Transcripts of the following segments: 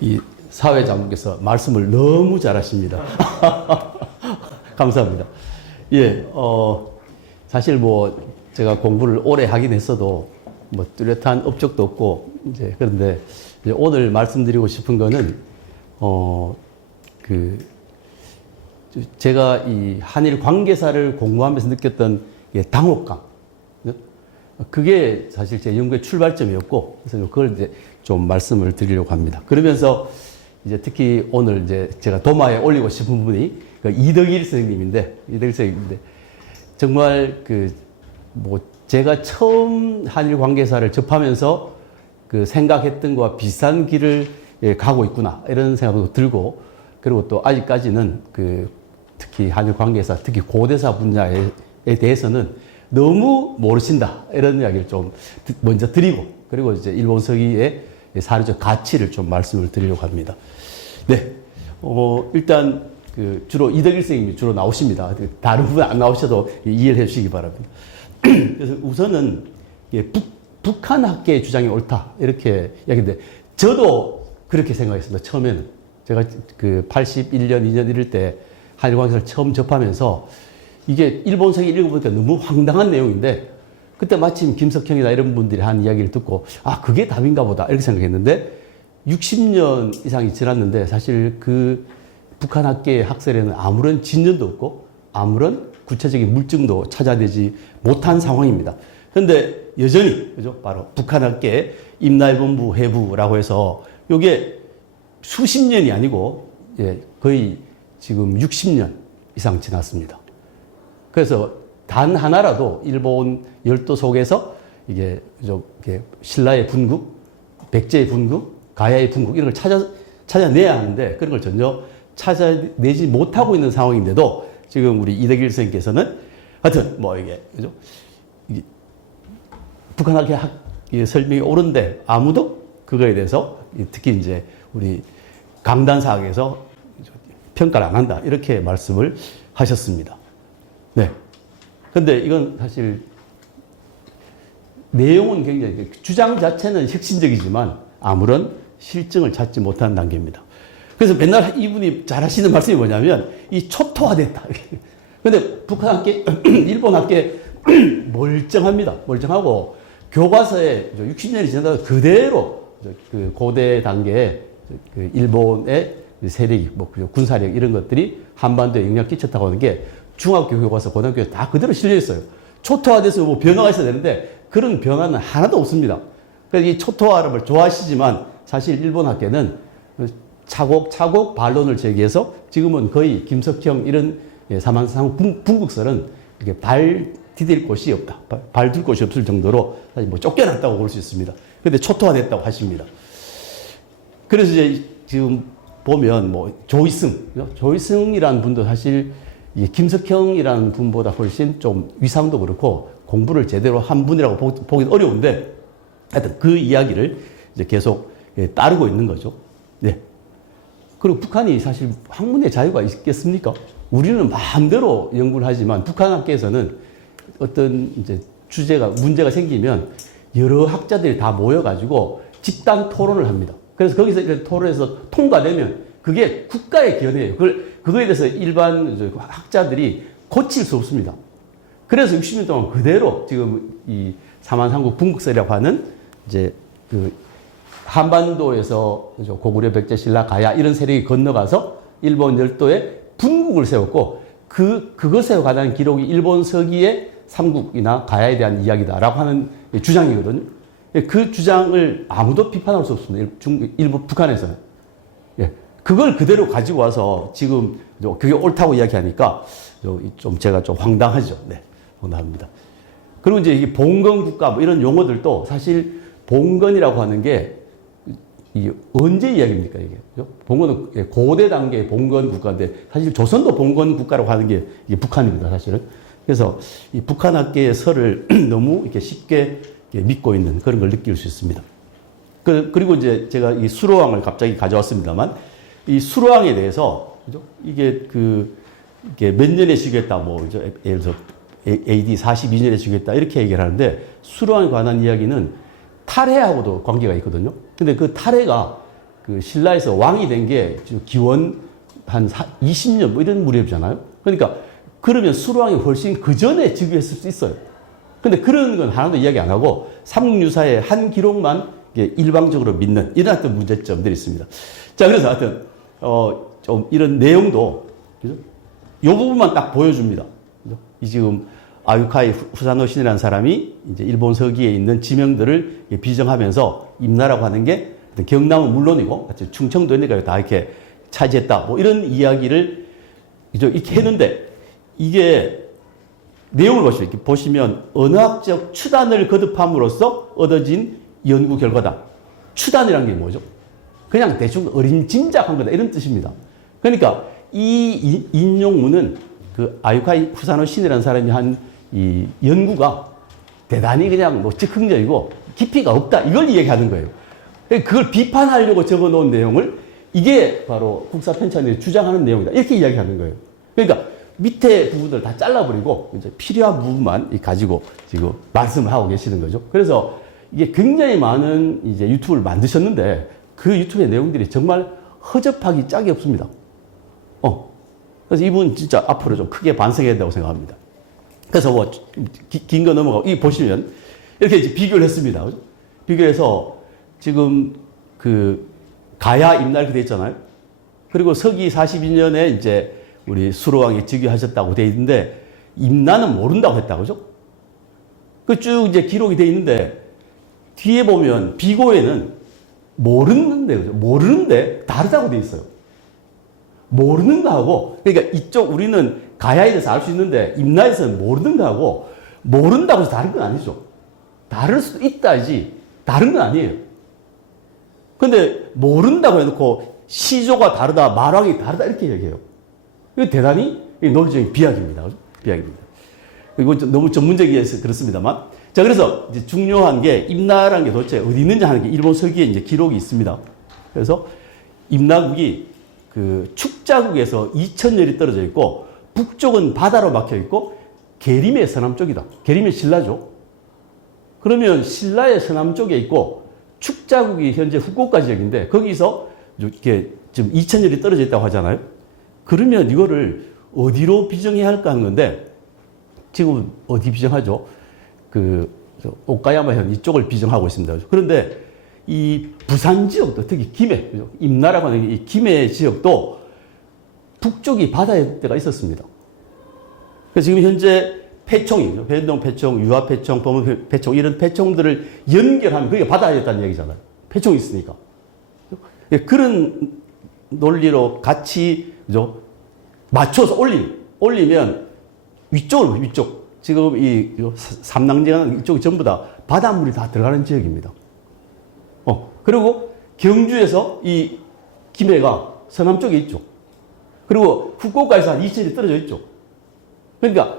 이 사회자분께서 말씀을 너무 잘하십니다. 감사합니다. 예, 사실 뭐 제가 공부를 오래 하긴 했어도 뭐 뚜렷한 업적도 없고 이제 그런데 이제 오늘 말씀드리고 싶은 거는 제가 이 한일 관계사를 공부하면서 느꼈던 당혹감. 그게 사실 제 연구의 출발점이었고, 그래서 그걸 이제 좀 말씀을 드리려고 합니다. 그러면서 이제 특히 오늘 이제 제가 도마에 올리고 싶은 분이 이덕일 선생님인데, 정말 제가 처음 한일 관계사를 접하면서 생각했던 것과 비슷한 길을 가고 있구나, 이런 생각도 들고, 그리고 또 아직까지는 특히 한일 관계사, 특히 고대사 분야에 대해서는 너무 모르신다, 이런 이야기를 좀 먼저 드리고, 그리고 이제 일본 서기의 사회적 가치를 좀 말씀을 드리려고 합니다. 네. 일단 주로 이덕일 선생님이 주로 나오십니다. 다른 분 안 나오셔도 이해를 해 주시기 바랍니다. 그래서 우선은 북한 학계의 주장이 옳다, 이렇게 이야기인데, 저도 그렇게 생각했습니다. 처음에는. 제가 81년, 2년 이럴 때 한일 관계사를 처음 접하면서 이게 일본 서기 읽어보니까 너무 황당한 내용인데, 그때 마침 김석형이나 이런 분들이 한 이야기를 듣고, 아, 그게 답인가 보다, 이렇게 생각했는데, 60년 이상이 지났는데, 사실 북한 학계의 학설에는 아무런 진전도 없고, 아무런 구체적인 물증도 찾아내지 못한 상황입니다. 그런데 여전히, 그죠? 바로 북한 학계의 임날본부 해부라고 해서, 요게 수십 년이 아니고, 거의 지금 60년 이상 지났습니다. 그래서 단 하나라도 일본 열도 속에서 이게 신라의 분국, 백제의 분국, 가야의 분국, 이런 걸 찾아내야 하는데, 그런 걸 전혀 찾아내지 못하고 있는 상황인데도 지금 우리 이덕일 선생님께서는 하여튼 그죠? 북한 학계 설명이 옳은데 아무도 그거에 대해서 특히 이제 우리 강단사학에서 평가를 안 한다, 이렇게 말씀을 하셨습니다. 네. 근데 이건 사실 내용은 굉장히, 주장 자체는 혁신적이지만 아무런 실증을 찾지 못한 단계입니다. 그래서 맨날 이분이 잘 하시는 말씀이 뭐냐면, 이 초토화됐다. 근데 북한 학계, 일본 학계 멀쩡합니다. 멀쩡하고 교과서에 60년이 지나서 그대로 고대 단계에 일본의 세력이, 군사력 이런 것들이 한반도에 영향 끼쳤다고 하는 게 중학교 교과서, 고등학교 다 그대로 실려 있어요. 초토화돼서 변화가 있어야 되는데 그런 변화는 하나도 없습니다. 그래서 이 초토화를 좋아하시지만 사실 일본 학계는 차곡차곡 반론을 제기해서 지금은 거의 김석형 이런 사만상 분국설은 이렇게 발 디딜 곳이 없다, 발 둘 곳이 없을 정도로 사실 쫓겨났다고 볼 수 있습니다. 그런데 초토화됐다고 하십니다. 그래서 이제 지금 보면 조이승이라는 분도 사실 김석형이라는 분보다 훨씬 좀 위상도 그렇고 공부를 제대로 한 분이라고 보기는 어려운데, 하여튼 그 이야기를 이제 계속 따르고 있는 거죠. 네. 그리고 북한이 사실 학문의 자유가 있겠습니까? 우리는 마음대로 연구를 하지만 북한 학계에서는 어떤 이제 문제가 생기면 여러 학자들이 다 모여가지고 집단 토론을 합니다. 그래서 거기서 이렇게 토론해서 통과되면 그게 국가의 견해예요. 그거에 대해서 일반 학자들이 고칠 수 없습니다. 그래서 60년 동안 그대로 지금 이 사만삼국 분국설이라고 하는 이제 한반도에서 고구려, 백제, 신라, 가야 이런 세력이 건너가서 일본 열도에 분국을 세웠고, 그것에 관한 기록이 일본 서기의 삼국이나 가야에 대한 이야기다라고 하는 주장이거든요. 그 주장을 아무도 비판할 수 없습니다. 일부 북한에서는. 그걸 그대로 가지고 와서 지금 그게 옳다고 이야기하니까 좀 제가 좀 황당하죠. 네, 황당합니다. 그리고 이제 이게 봉건국가 이런 용어들도 사실 봉건이라고 하는 게 이게 언제 이야기입니까, 이게? 봉건은 고대 단계의 봉건국가인데 사실 조선도 봉건국가라고 하는 게 이게 북한입니다, 사실은. 그래서 이 북한 학계의 설을 너무 이렇게 쉽게 믿고 있는 그런 걸 느낄 수 있습니다. 그리고 이제 제가 이 수로왕을 갑자기 가져왔습니다만, 이 수로왕에 대해서, 그죠? 이게 몇 년에 죽였다, 예를 들어서 AD 42년에 죽였다, 이렇게 얘기를 하는데, 수로왕에 관한 이야기는 탈해하고도 관계가 있거든요. 근데 그 탈해가 그 신라에서 왕이 된 게 기원 한 20년 뭐 이런 무렵이잖아요. 그러니까 그러면 수로왕이 훨씬 그 전에 즉위했을 수 있어요. 근데 그런 건 하나도 이야기 안 하고 삼국유사의 한 기록만 일방적으로 믿는 이런 어떤 문제점들이 있습니다. 자, 그래서 하여튼 좀 이런 내용도 그죠? 요 부분만 딱 보여줍니다. 그죠? 이 지금 아유카이 후사노 신이라는 사람이 이제 일본 서기에 있는 지명들을 비정하면서 임나라고 하는 게 경남은 물론이고 충청도 있는 다 이렇게 차지했다. 뭐 이런 이야기를 이렇게 했는데 이게 내용을 보시면, 이렇게 보시면 언어학적 추단을 거듭함으로써 얻어진 연구 결과다. 추단이란 게 뭐죠? 그냥 대충 어린 짐작한 거다. 이런 뜻입니다. 그러니까 이 인용문은 그 아유카이 후사노 신이라는 사람이 한 이 연구가 대단히 그냥 뭐 즉흥적이고 깊이가 없다. 이걸 얘기하는 거예요. 그걸 비판하려고 적어 놓은 내용을 이게 바로 국사편찬이 주장하는 내용이다. 이렇게 이야기하는 거예요. 그러니까 밑에 부분들 다 잘라버리고 이제 필요한 부분만 가지고 지금 말씀을 하고 계시는 거죠. 그래서 이게 굉장히 많은 이제 유튜브를 만드셨는데 그 유튜브의 내용들이 정말 허접하기 짝이 없습니다. 그래서 이분 진짜 앞으로 좀 크게 반성해야 된다고 생각합니다. 그래서 뭐 긴 거 넘어가고 이 보시면 이렇게 이제 비교를 했습니다. 그죠? 비교해서 지금 그 가야 임날 그돼 있잖아요. 그리고 서기 42년에 이제 우리 수로왕이 즉위하셨다고 돼 있는데 임나는 모른다고 했다. 그죠? 그 쭉 이제 기록이 돼 있는데 뒤에 보면 비고에는 모르는데, 그죠? 모르는데 다르다고 돼 있어요. 모르는 거하고, 그러니까 이쪽 우리는 가야에 대해서 알 수 있는데 임나에서는 모르는 거하고 모른다고 해서 다른 건 아니죠. 다를 수도 있다지 다른 건 아니에요. 근데 모른다고 해놓고 시조가 다르다, 말왕이 다르다 이렇게 얘기해요. 이거 대단히 논리적인 비약입니다. 그죠? 비약입니다. 이거 너무 전문적이어서 그렇습니다만. 자, 그래서 이제 중요한 게 임나라는 게 도대체 어디 있는지 하는 게 일본 서기에 이제 기록이 있습니다. 그래서 임나국이 그 축자국에서 2000열이 떨어져 있고 북쪽은 바다로 막혀 있고 계림의 서남쪽이다. 계림이 신라죠. 그러면 신라의 서남쪽에 있고 축자국이 현재 후쿠오카 지역인데 거기서 이렇게 지금 2000열이 떨어져 있다고 하잖아요. 그러면 이거를 어디로 비정해야 할까 하는 건데 지금 어디 비정하죠? 그 오카야마현 이쪽을 비정하고 있습니다. 그런데 이 부산 지역도 특히 김해, 임나라고 하는 이 김해 지역도 북쪽이 바다의 때가 있었습니다. 그래서 지금 현재 패총이, 회동 패총, 유화 패총, 범원 패총 이런 패총들을 연결하면 그게 바다였다는 얘기잖아요. 패총이 있으니까. 그런 논리로 같이 그죠? 맞춰서 올리면 위쪽으로 위쪽. 지금 이 삼랑제강 이쪽이 전부 다 바닷물이 다 들어가는 지역입니다. 그리고 경주에서 이 김해가 서남쪽에 있죠. 그리고 후쿠오카에서 한 2000이 떨어져 있죠. 그러니까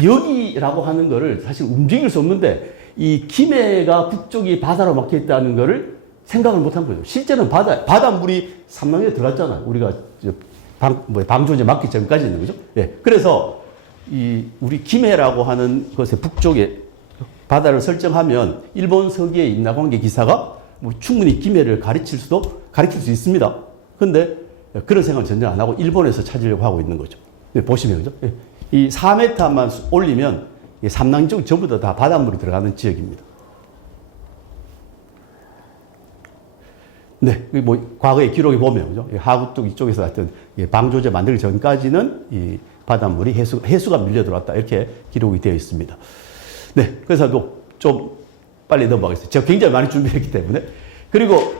여기라고 하는 거를 사실 움직일 수 없는데 이 김해가 북쪽이 바다로 막혀 있다는 거를 생각을 못 한 거죠. 실제는 바닷물이 삼랑에 들어갔잖아요. 우리가 방조제 막기 전까지는 그죠? 예. 그래서 이 우리 김해라고 하는 것의 북쪽에 바다를 설정하면 일본 서기의 임나관계 기사가 뭐 충분히 김해를 가르칠 수 있습니다. 그런데 그런 생각을 전혀 안 하고 일본에서 찾으려고 하고 있는 거죠. 보시면 그죠? 이 4m만 올리면 삼남 쪽 전부 다 바닷물이 들어가는 지역입니다. 네, 뭐 과거의 기록에 보면 그죠? 하구 쪽 이쪽에서 하여튼 방조제 만들기 전까지는 이 바닷물이 해수가 밀려 들어왔다 이렇게 기록이 되어 있습니다. 네, 그래서 좀 빨리 넘어가겠습니다. 제가 굉장히 많이 준비했기 때문에. 그리고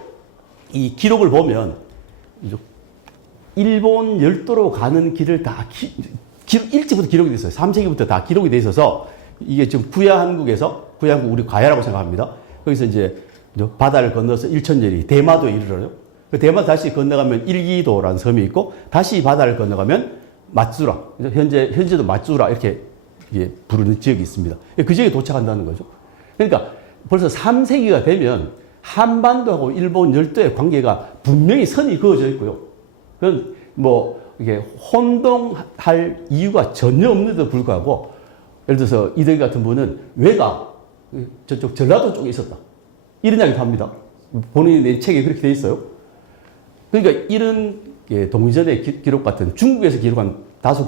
이 기록을 보면 일본 열도로 가는 길을 다 일찍부터 기록이 돼 있어요. 3세기부터 다 기록이 돼 있어서 이게 지금 구야한국에서 구야한국 우리 가야라고 생각합니다. 거기서 이제 바다를 건너서 일천열이 대마도에 이르러요. 그 대마도 다시 건너가면 일기도라는 섬이 있고 다시 바다를 건너가면 마츠라. 현재도 마츠라 이렇게 부르는 지역이 있습니다. 그 지역에 도착한다는 거죠. 그러니까 벌써 3세기가 되면 한반도하고 일본 열도의 관계가 분명히 선이 그어져 있고요. 그건 뭐 이게 혼동할 이유가 전혀 없는데도 불구하고 예를 들어서 이덕기 같은 분은 왜가 저쪽 전라도 쪽에 있었다. 이런 이야기도 합니다. 본인의 책에 그렇게 돼 있어요. 그러니까 이런 동의전의 기록 같은 중국에서 기록한 다소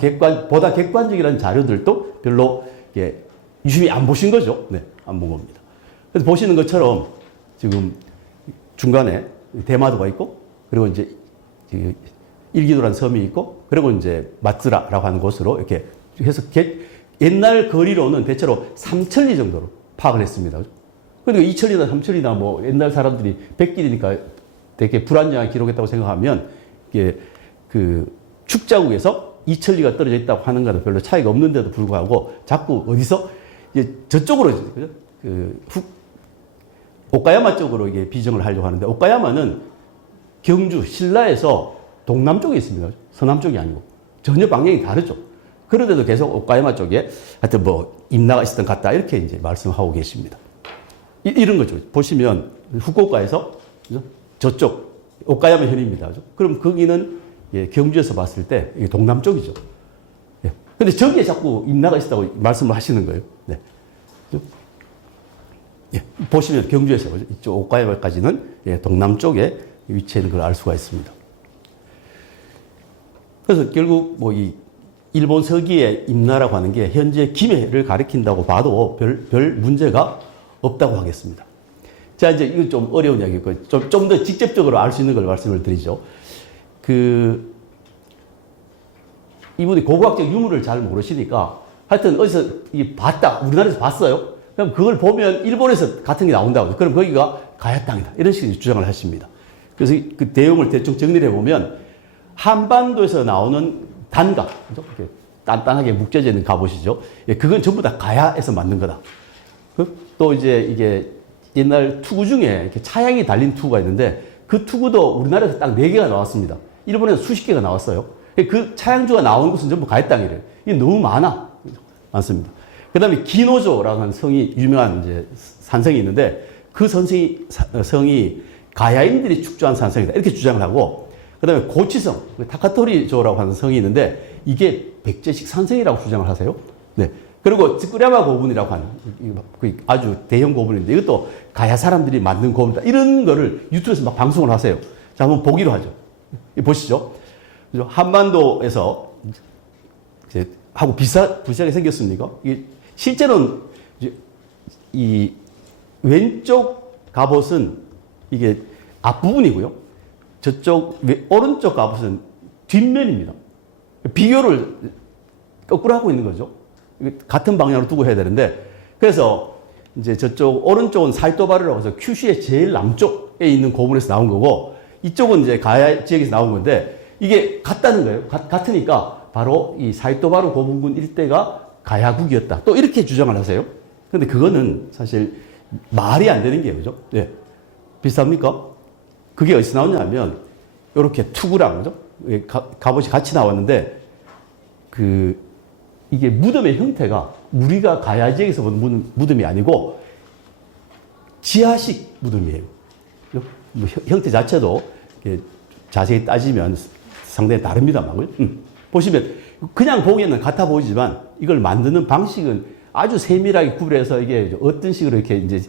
보다 객관적이라는 자료들도 별로 유심히 안 보신 거죠. 네, 안 본 겁니다. 그래서 보시는 것처럼 지금 중간에 대마도가 있고, 그리고 이제 일기도라는 섬이 있고, 그리고 이제 마츠라라고 하는 곳으로 이렇게 해서 옛날 거리로는 대체로 3천리 정도로 파악을 했습니다. 그러니까 2천리나 3천리나 뭐 옛날 사람들이 100길이니까 되게 불안정하게 기록했다고 생각하면 이게 그 축자국에서 2천리가 떨어져 있다고 하는 것은 별로 차이가 없는데도 불구하고 자꾸 어디서 이제 저쪽으로 그죠? 오카야마 쪽으로 이게 비정을 하려고 하는데, 오카야마는 경주 신라에서 동남쪽에 있습니다. 서남쪽이 아니고 전혀 방향이 다르죠. 그런데도 계속 오카야마 쪽에 하여튼 뭐 임나가 있었던 것 같다 이렇게 이제 말씀하고 계십니다. 이런 거죠. 보시면 후쿠오카에서 그죠? 저쪽 오카야마 현입니다. 그럼 거기는 경주에서 봤을 때 이게 동남쪽이죠. 예. 근데 저기에 자꾸 임나가 있었다고 말씀을 하시는 거예요. 네. 예. 보시면 경주에서 이쪽 오카야마까지는 동남쪽에 위치해 있는 걸 알 수가 있습니다. 그래서 결국 뭐 이 일본 서기의 임나라고 하는 게 현재 김해를 가리킨다고 봐도 별 문제가 없다고 하겠습니다. 자, 이제 이건 좀 어려운 이야기고 좀 더 직접적으로 알 수 있는 걸 말씀을 드리죠. 이분이 고고학적 유물을 잘 모르시니까 하여튼 어디서 봤다, 우리나라에서 봤어요. 그럼 그걸 보면 일본에서 같은 게 나온다고. 그럼 거기가 가야 땅이다. 이런 식으로 주장을 하십니다. 그래서 그 내용을 대충 정리를 해보면 한반도에서 나오는 단갑, 이렇게 단단하게 묵혀져 있는 갑옷이죠. 그건 전부 다 가야에서 만든 거다. 또 이제 이게 옛날 투구 중에 이렇게 차양이 달린 투구가 있는데 그 투구도 우리나라에서 딱 4개가 나왔습니다. 일본에서 수십 개가 나왔어요. 그 차양주가 나온 곳은 전부 가야 땅이래요. 이게 너무 많습니다. 그 다음에 기노조라고 하는 성이 유명한 이제 산성이 있는데 그 성이 가야인들이 축조한 산성이다. 이렇게 주장을 하고, 그 다음에 고치성, 타카토리조라고 하는 성이 있는데 이게 백제식 산성이라고 주장을 하세요. 네. 그리고 츠쿠야마 고분이라고 하는 아주 대형 고분인데 이것도 가야 사람들이 만든 고분이다. 이런 거를 유튜브에서 막 방송을 하세요. 자, 한번 보기로 하죠. 보시죠. 한반도에서 하고 비슷하게 생겼습니까? 이게 실제로는 이 왼쪽 갑옷은 이게 앞부분이고요. 저쪽 오른쪽 갑옷은 뒷면입니다. 비교를 거꾸로 하고 있는 거죠. 같은 방향으로 두고 해야 되는데, 그래서 이제 저쪽 오른쪽은 사이토바르라고 해서 큐슈의 제일 남쪽에 있는 고분에서 나온 거고, 이쪽은 이제 가야 지역에서 나온 건데, 이게 같다는 거예요. 같으니까 바로 이 사이토바르 고분군 일대가 가야국이었다. 또 이렇게 주장을 하세요. 근데 그거는 사실 말이 안 되는 게 그죠? 예. 비슷합니까? 그게 어디서 나오냐면, 이렇게 투구랑, 그죠? 갑옷이 같이 나왔는데, 이게 무덤의 형태가 우리가 가야 지역에서 본 무덤이 아니고, 지하식 무덤이에요. 형태 자체도 자세히 따지면 상당히 다릅니다만. 보시면, 그냥 보기에는 같아 보이지만, 이걸 만드는 방식은 아주 세밀하게 구별해서 이게 어떤 식으로 이렇게 이제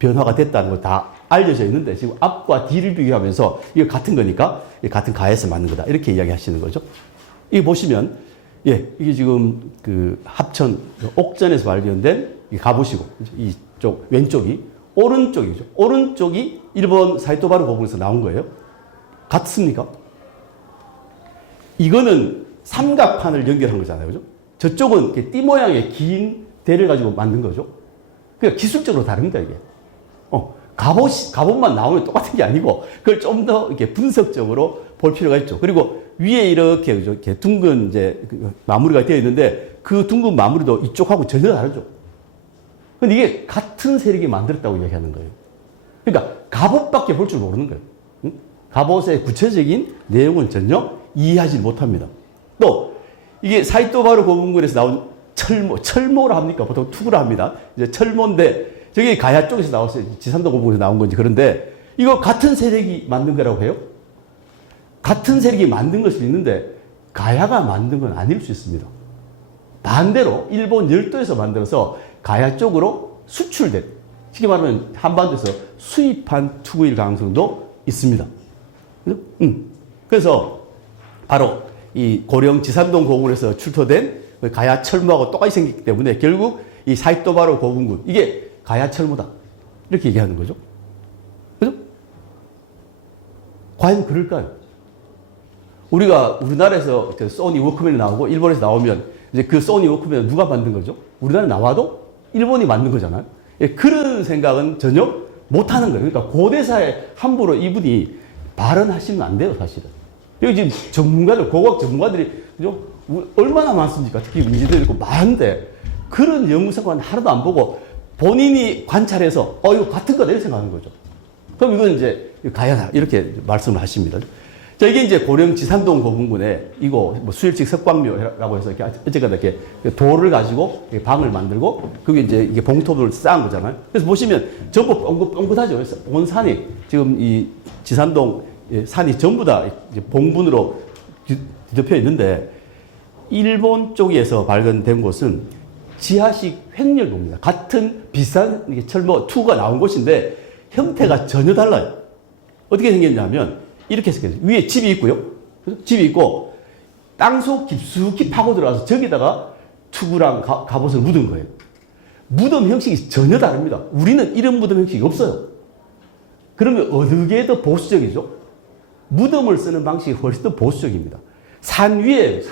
변화가 됐다는 걸 다 알려져 있는데, 지금 앞과 뒤를 비교하면서 이거 같은 거니까 같은 가에서 만든 거다. 이렇게 이야기 하시는 거죠. 이거 보시면, 이게 지금 합천, 옥전에서 발견된 갑옷이고, 이쪽, 왼쪽이, 오른쪽이죠. 오른쪽이 일본 사이토바르 고분에서 나온 거예요. 같습니까? 이거는 삼각판을 연결한 거잖아요. 그죠? 저쪽은 띠 모양의 긴 대를 가지고 만든 거죠. 그러니까 기술적으로 다릅니다, 이게. 갑옷만 나오면 똑같은 게 아니고, 그걸 좀 더 이렇게 분석적으로 볼 필요가 있죠. 그리고 위에 이렇게 둥근 이제 마무리가 되어 있는데, 그 둥근 마무리도 이쪽하고 전혀 다르죠. 근데 이게 같은 세력이 만들었다고 이야기하는 거예요. 그러니까 갑옷밖에 볼 줄 모르는 거예요. 갑옷의 구체적인 내용은 전혀 이해하지 못합니다. 또, 이게 사이토바르 고분군에서 나온 철모라 합니까? 보통 투구라 합니다. 이제 철모인데, 저게 가야 쪽에서 나왔어요. 지산도 고분에서 나온 건지. 그런데 이거 같은 세력이 만든 거라고 해요? 같은 세력이 만든 걸 수도 있는데 가야가 만든 건 아닐 수 있습니다. 반대로 일본 열도에서 만들어서 가야 쪽으로 수출된, 쉽게 말하면 한반도에서 수입한 투구일 가능성도 있습니다. 그죠? 그래서 바로 이 고령 지산동 고군에서 출토된 가야 철무하고 똑같이 생겼기 때문에 결국 이 사이토마루 고분군, 이게 가야 철무다. 이렇게 얘기하는 거죠. 그죠? 과연 그럴까요? 우리가 우리나라에서 소니 워크맨이 나오고 일본에서 나오면 이제 그 소니 워크맨은 누가 만든 거죠? 우리나라에 나와도 일본이 만든 거잖아요. 예, 그런 생각은 전혀 못 하는 거예요. 그러니까 고대사에 함부로 이분이 발언하시면 안 돼요, 사실은. 여기 지금 전문가들, 고고학 전문가들이, 그죠? 얼마나 많습니까? 특히 민지들이 있고 많은데, 그런 연구성과는 하나도 안 보고 본인이 관찰해서, 이거 같은 거다, 이렇게 생각하는 거죠. 그럼 이건 이제 가야다, 이렇게 말씀을 하십니다. 자, 이게 이제 고령 지산동 고분군에 이거 뭐 수일식 석광묘라고 해서 이렇게 어쨌거나 이렇게 돌을 가지고 방을 만들고 그게 이제 이게 봉토를 쌓은 거잖아요. 그래서 보시면 전부 뻥긋하죠. 온 산이 지금 이 지산동 산이 전부 다 이제 봉분으로 뒤덮여 있는데 일본 쪽에서 발견된 곳은 지하식 횡렬도입니다. 같은 비싼 철모 2가 나온 곳인데 형태가 전혀 달라요. 어떻게 생겼냐면 이렇게 생겼어요. 위에 집이 있고요. 집이 있고 땅속 깊숙이 파고 들어가서 저기다가 투구랑 갑옷을 묻은 거예요. 무덤 형식이 전혀 다릅니다. 우리는 이런 무덤 형식이 없어요. 그러면 어느 더 보수적이죠? 무덤을 쓰는 방식이 훨씬 더 보수적입니다. 산 위에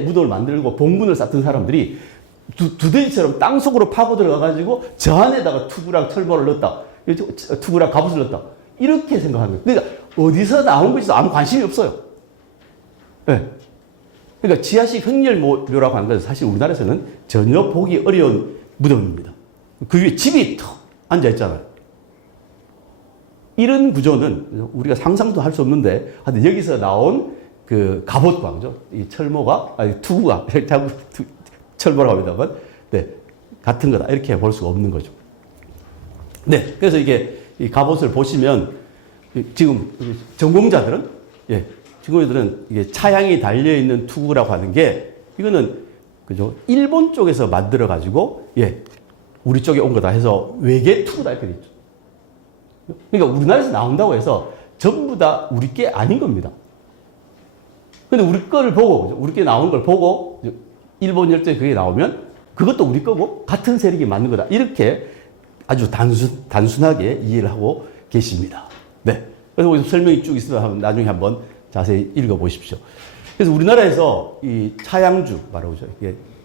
무덤을 만들고 봉분을 쌓던 사람들이 두더지처럼 땅속으로 파고 들어가가지고 저 안에다가 투구랑 철모를 넣었다. 투구랑 갑옷을 넣었다. 이렇게 생각하는 거예요. 그러니까 어디서 나온 것이 아무 관심이 없어요. 네. 그러니까 지하식 횡렬묘라고 하는 것은 사실 우리나라에서는 전혀 보기 어려운 무덤입니다. 그 위에 집이 턱 앉아 있잖아요. 이런 구조는 우리가 상상도 할 수 없는데, 하여튼 여기서 나온 그 갑옷광죠. 이 철모가, 투구가, 철모라고 합니다만, 네. 같은 거다. 이렇게 볼 수가 없는 거죠. 네. 그래서 이게 이 갑옷을 보시면 지금 전공자들은 이게 차양이 달려 있는 투구라고 하는 게 이거는 그죠? 일본 쪽에서 만들어 가지고 우리 쪽에 온 거다 해서 외계 투구다 이렇게 돼 있죠. 그러니까 우리나라에서 나온다고 해서 전부 다 우리 게 아닌 겁니다. 근데 우리 거를 보고 그죠? 우리 게 나온 걸 보고 일본 열정에 그게 나오면 그것도 우리 거고 같은 세력이 맞는 거다. 이렇게 아주 단순하게 이해를 하고 계십니다. 네. 그래서 설명이 쭉 있으면 나중에 한번 자세히 읽어보십시오. 그래서 우리나라에서 이 차양주, 말하죠.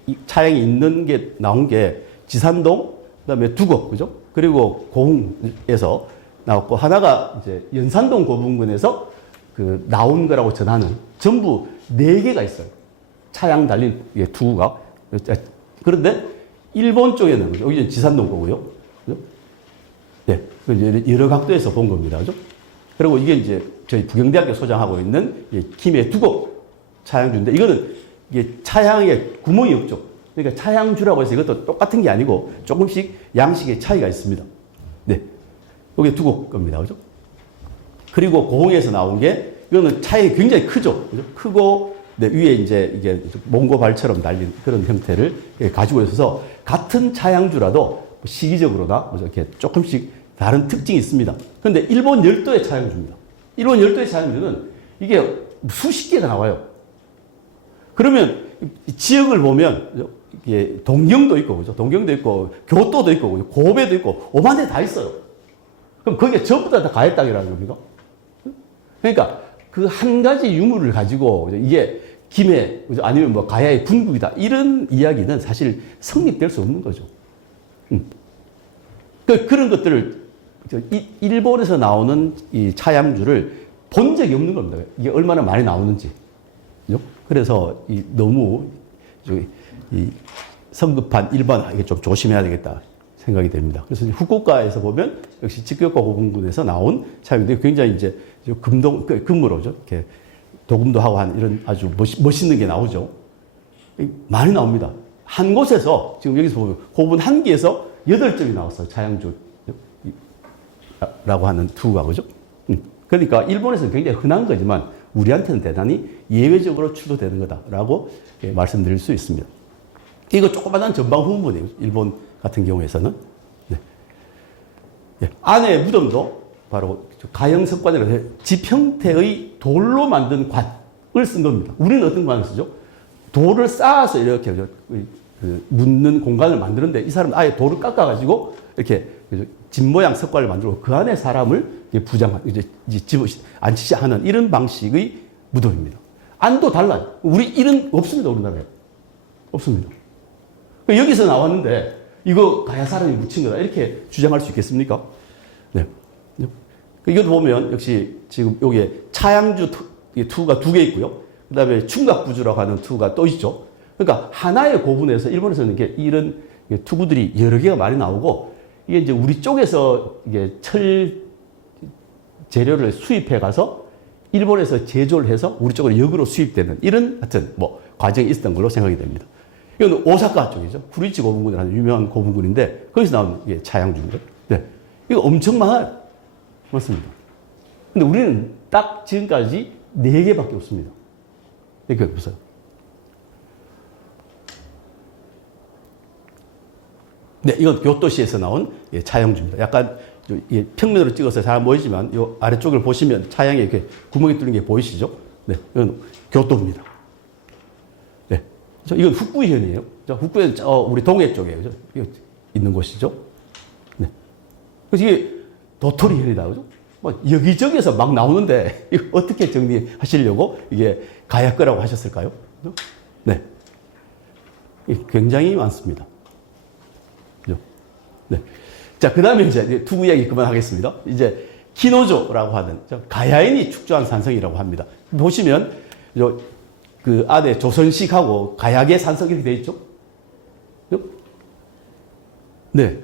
이 차양이 있는 게 나온 게 지산동, 그 다음에 두곡, 그죠? 그리고 고흥에서 나왔고, 하나가 이제 연산동 고분군에서 그 나온 거라고 전하는 전부 4개가 있어요. 차양 달린 두구가. 그런데 일본 쪽에는, 여기 지산동 거고요. 네, 여러 각도에서 본 겁니다. 그죠? 그리고 이게 이제 저희 부경대학교 소장하고 있는 김해 두곡 차양주인데 이거는 이게 차양에 구멍이 없죠. 그러니까 차양주라고 해서 이것도 똑같은 게 아니고 조금씩 양식의 차이가 있습니다. 네. 이게 두곡 겁니다. 그죠? 그리고 고흥에서 나온 게 이거는 차양이 굉장히 크죠. 그죠? 크고 네, 위에 이제 이게 몽고발처럼 달린 그런 형태를 가지고 있어서 같은 차양주라도 시기적으로나 이렇게 조금씩 다른 특징이 있습니다. 그런데 일본 열도의 차양주입니다. 일본 열도의 차양주는 이게 수십 개가 나와요. 그러면 지역을 보면 이게 동경도 있고, 그죠? 동경도 있고, 교토도 있고, 고베도 있고, 오만 데 다 있어요. 그럼 거기에 전부 다 가해 땅이라는 겁니다. 그러니까 그 한 가지 유물을 가지고 이게 김해 아니면 뭐 가야의 분국이다 이런 이야기는 사실 성립될 수 없는 거죠. 그런 것들을 일본에서 나오는 이 차양주를 본 적이 없는 겁니다. 이게 얼마나 많이 나오는지. 그래서 너무 성급한 일반 이게 좀 조심해야 되겠다 생각이 됩니다. 그래서 후쿠오카에서 보면 역시 직교과 고분군에서 나온 차양인데 굉장히 이제 금으로죠. 이렇게 도금도 하고 한 이런 아주 멋있는 게 나오죠. 많이 나옵니다. 한 곳에서 지금 여기서 보면 고분 한 개에서 8점이 나왔어요. 차양주. 라고 하는 투구가, 그죠? 그러니까 일본에서는 굉장히 흔한 거지만 우리한테는 대단히 예외적으로 출토되는 거다라고 말씀드릴 수 있습니다. 이거 조그마한 전방 후문이에요. 일본 같은 경우에서는. 네. 안에 무덤도 바로 가형석관이라고 해서 집 형태의 돌로 만든 관을 쓴 겁니다. 우리는 어떤 관을 쓰죠? 돌을 쌓아서 이렇게 묻는 공간을 만드는데 이 사람은 아예 돌을 깎아가지고 이렇게 집 모양 석관을 만들고 그 안에 사람을 부장한, 이제 집어 앉히지 하는 이런 방식의 무덤입니다. 안도 달라요. 우리 이런 없습니다, 우리나라에. 없습니다. 여기서 나왔는데 이거 가야 사람이 묻힌 거다. 이렇게 주장할 수 있겠습니까? 네. 이것도 보면 역시 지금 여기에 차양주 투가 두 개 있고요. 그 다음에 충각부주라고 하는 투가 또 있죠. 그러니까 하나의 고분에서 일본에서는 이런 투구들이 여러 개가 많이 나오고 이게 이제 우리 쪽에서 이게 철 재료를 수입해 가서 일본에서 제조를 해서 우리 쪽으로 역으로 수입되는 이런 하여튼 뭐 과정이 있었던 걸로 생각이 됩니다. 이건 오사카 쪽이죠. 후리치 고분군이라는 유명한 고분군인데 거기서 나온 게 차양주입니다. 네. 이거 엄청 많아요. 맞습니다. 근데 우리는 딱 지금까지 4개밖에 없습니다. 이렇게 보세요. 네, 이건 교토시에서 나온 차양주입니다. 약간 평면으로 찍어서 잘 안 보이지만 이 아래쪽을 보시면 차양에 이렇게 구멍이 뚫린 게 보이시죠? 네, 이건 교토입니다. 네, 이건 후쿠이현이에요. 후쿠이현 우리 동해 쪽에 있는 곳이죠. 네, 그래서 이게 도토리현이다, 그죠? 뭐 여기저기서 막 나오는데 이거 어떻게 정리하시려고 이게 가야 거라고 하셨을까요? 그죠? 네, 굉장히 많습니다. 그죠? 네. 자, 그 다음에 이제 투구 이야기 그만하겠습니다. 이제 키노조라고 하는 가야인이 축조한 산성이라고 합니다. 보시면 그 안에 조선식하고 가야계 산성 이렇게 되어 있죠. 네.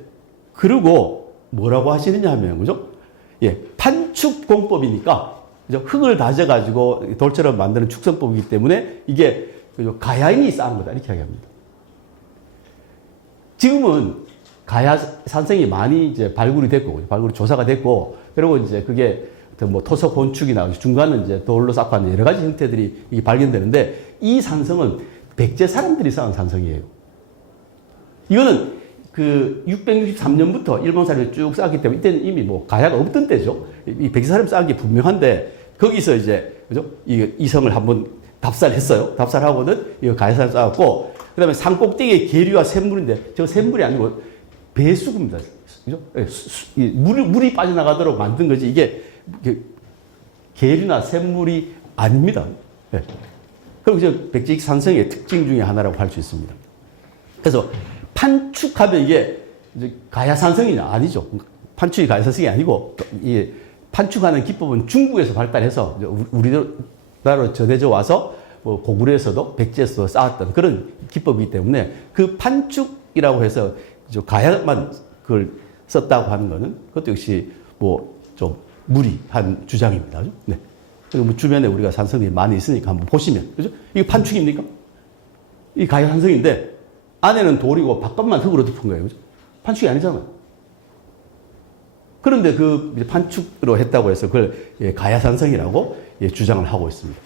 그리고 뭐라고 하시느냐 하면 그죠? 예, 판축 공법이니까 그죠? 흙을 다져가지고 돌처럼 만드는 축성법이기 때문에 이게 그죠? 가야인이 쌓은 거다 이렇게 이야기합니다. 지금은 가야 산성이 많이 이제 발굴이 됐고, 발굴 조사가 됐고, 그리고 이제 그게 뭐 토속 건축이나 중간은 이제 돌로 쌓고 하는 여러 가지 형태들이 이게 발견되는데, 이 산성은 백제 사람들이 쌓은 산성이에요. 이거는 그 663년부터 일본 사람이 쭉 쌓았기 때문에 이때는 이미 뭐 가야가 없던 때죠. 이 백제 사람이 쌓은 게 분명한데, 거기서 이제, 그죠? 이 성을 한번 답살했어요. 답살하고는 이 가야산을 쌓았고, 그 다음에 산 꼭대기에 계류와 샘물인데, 저 샘물이 아니고 배수구입니다. 그죠? 물이 빠져나가도록 만든 거지, 이게 계류나 샘물이 아닙니다. 네. 그리고 저 백제식 산성의 특징 중에 하나라고 할 수 있습니다. 그래서 판축하면 이게 가야산성이냐? 아니죠. 판축이 가야산성이 아니고, 이 판축하는 기법은 중국에서 발달해서 우리나라로 전해져 와서 뭐 고구려에서도 백제에서도 쌓았던 그런 기법이기 때문에 그 판축이라고 해서 가야만 그걸 썼다고 하는 거는 그것도 역시 뭐 좀 무리한 주장입니다. 그죠? 네. 그리고 뭐 주변에 우리가 산성들이 많이 있으니까 한번 보시면, 그죠? 이게 판축입니까? 이 가야 산성인데 안에는 돌이고 바깥만 흙으로 덮은 거예요. 그죠? 판축이 아니잖아요. 그런데 그 판축으로 했다고 해서 그걸 가야 산성이라고 주장을 하고 있습니다.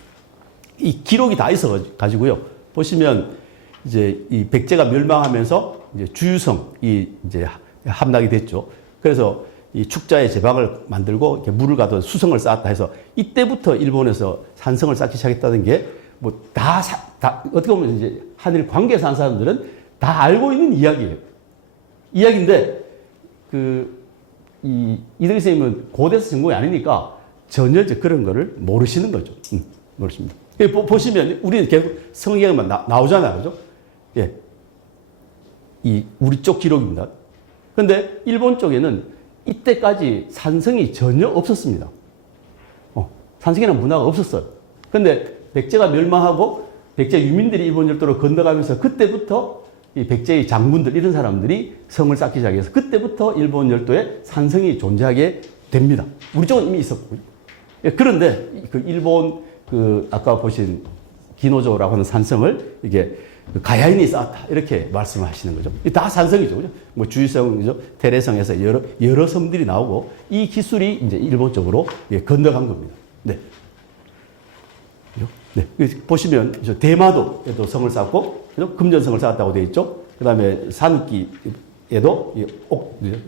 이 기록이 다 있어 가지고요. 보시면 이제 이 백제가 멸망하면서 이제 주유성이 이제 함락이 됐죠. 그래서 이 축자의 제방을 만들고 이렇게 물을 가둬 수성을 쌓았다 해서 이때부터 일본에서 산성을 쌓기 시작했다는 게 뭐 다 어떻게 보면 이제 한일 관계 산 사람들은 다 알고 있는 이야기예요. 이야기인데 이덕희 선생님은 고대에서 전공이 아니니까 전혀 그런 거를 모르시는 거죠. 모르십니다. 보시면 우리는 계속 성 이야기만 나오잖아요. 그죠? 예. 우리 쪽 기록입니다. 그런데 일본 쪽에는 이때까지 산성이 전혀 없었습니다. 산성이라는 문화가 없었어요. 그런데 백제가 멸망하고 백제 유민들이 일본 열도로 건너가면서 그때부터 이 백제의 장군들 이런 사람들이 성을 쌓기 시작해서 그때부터 일본 열도에 산성이 존재하게 됩니다. 우리 쪽은 이미 있었고요. 그런데 그 일본 아까 보신 기노조라고 하는 산성을 이게 가야인이 쌓았다 이렇게 말씀을 하시는 거죠. 다 산성이죠, 그죠? 뭐 주유성이죠, 태래성에서 여러 섬들이 나오고 이 기술이 이제 일본 쪽으로 건너간 겁니다. 네. 네. 보시면 대마도에도 성을 쌓고 금전성을 쌓았다고 되어 있죠. 그다음에 산기 에도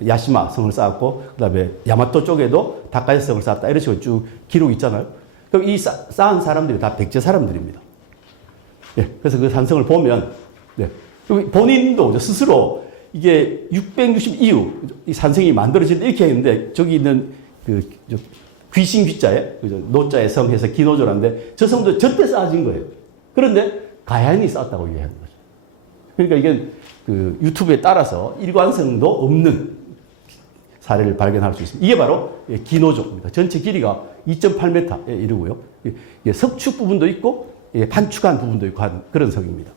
야시마 성을 쌓았고, 그 다음에 야마토 쪽에도 다카야스 성을 쌓았다. 이런 식으로 쭉 기록이 있잖아요. 그럼 이 쌓은 사람들이 다 백제 사람들입니다. 예, 그래서 그 산성을 보면, 네. 본인도 스스로 이게 660 이후 이 산성이 만들어진다 이렇게 했는데, 저기 있는 그 귀신 귀자에, 노자에 성해서 기노조라는데, 저 성도 저때 쌓아진 거예요. 그런데 가야인이 쌓았다고 이해하는 거죠. 그러니까 이게 그 유튜브에 따라서 일관성도 없는 사례를 발견할 수 있습니다. 이게 바로 기노조입니다. 전체 길이가 2.8m에 이르고요. 석축 부분도 있고 판축한 부분도 있고 한 그런 성입니다.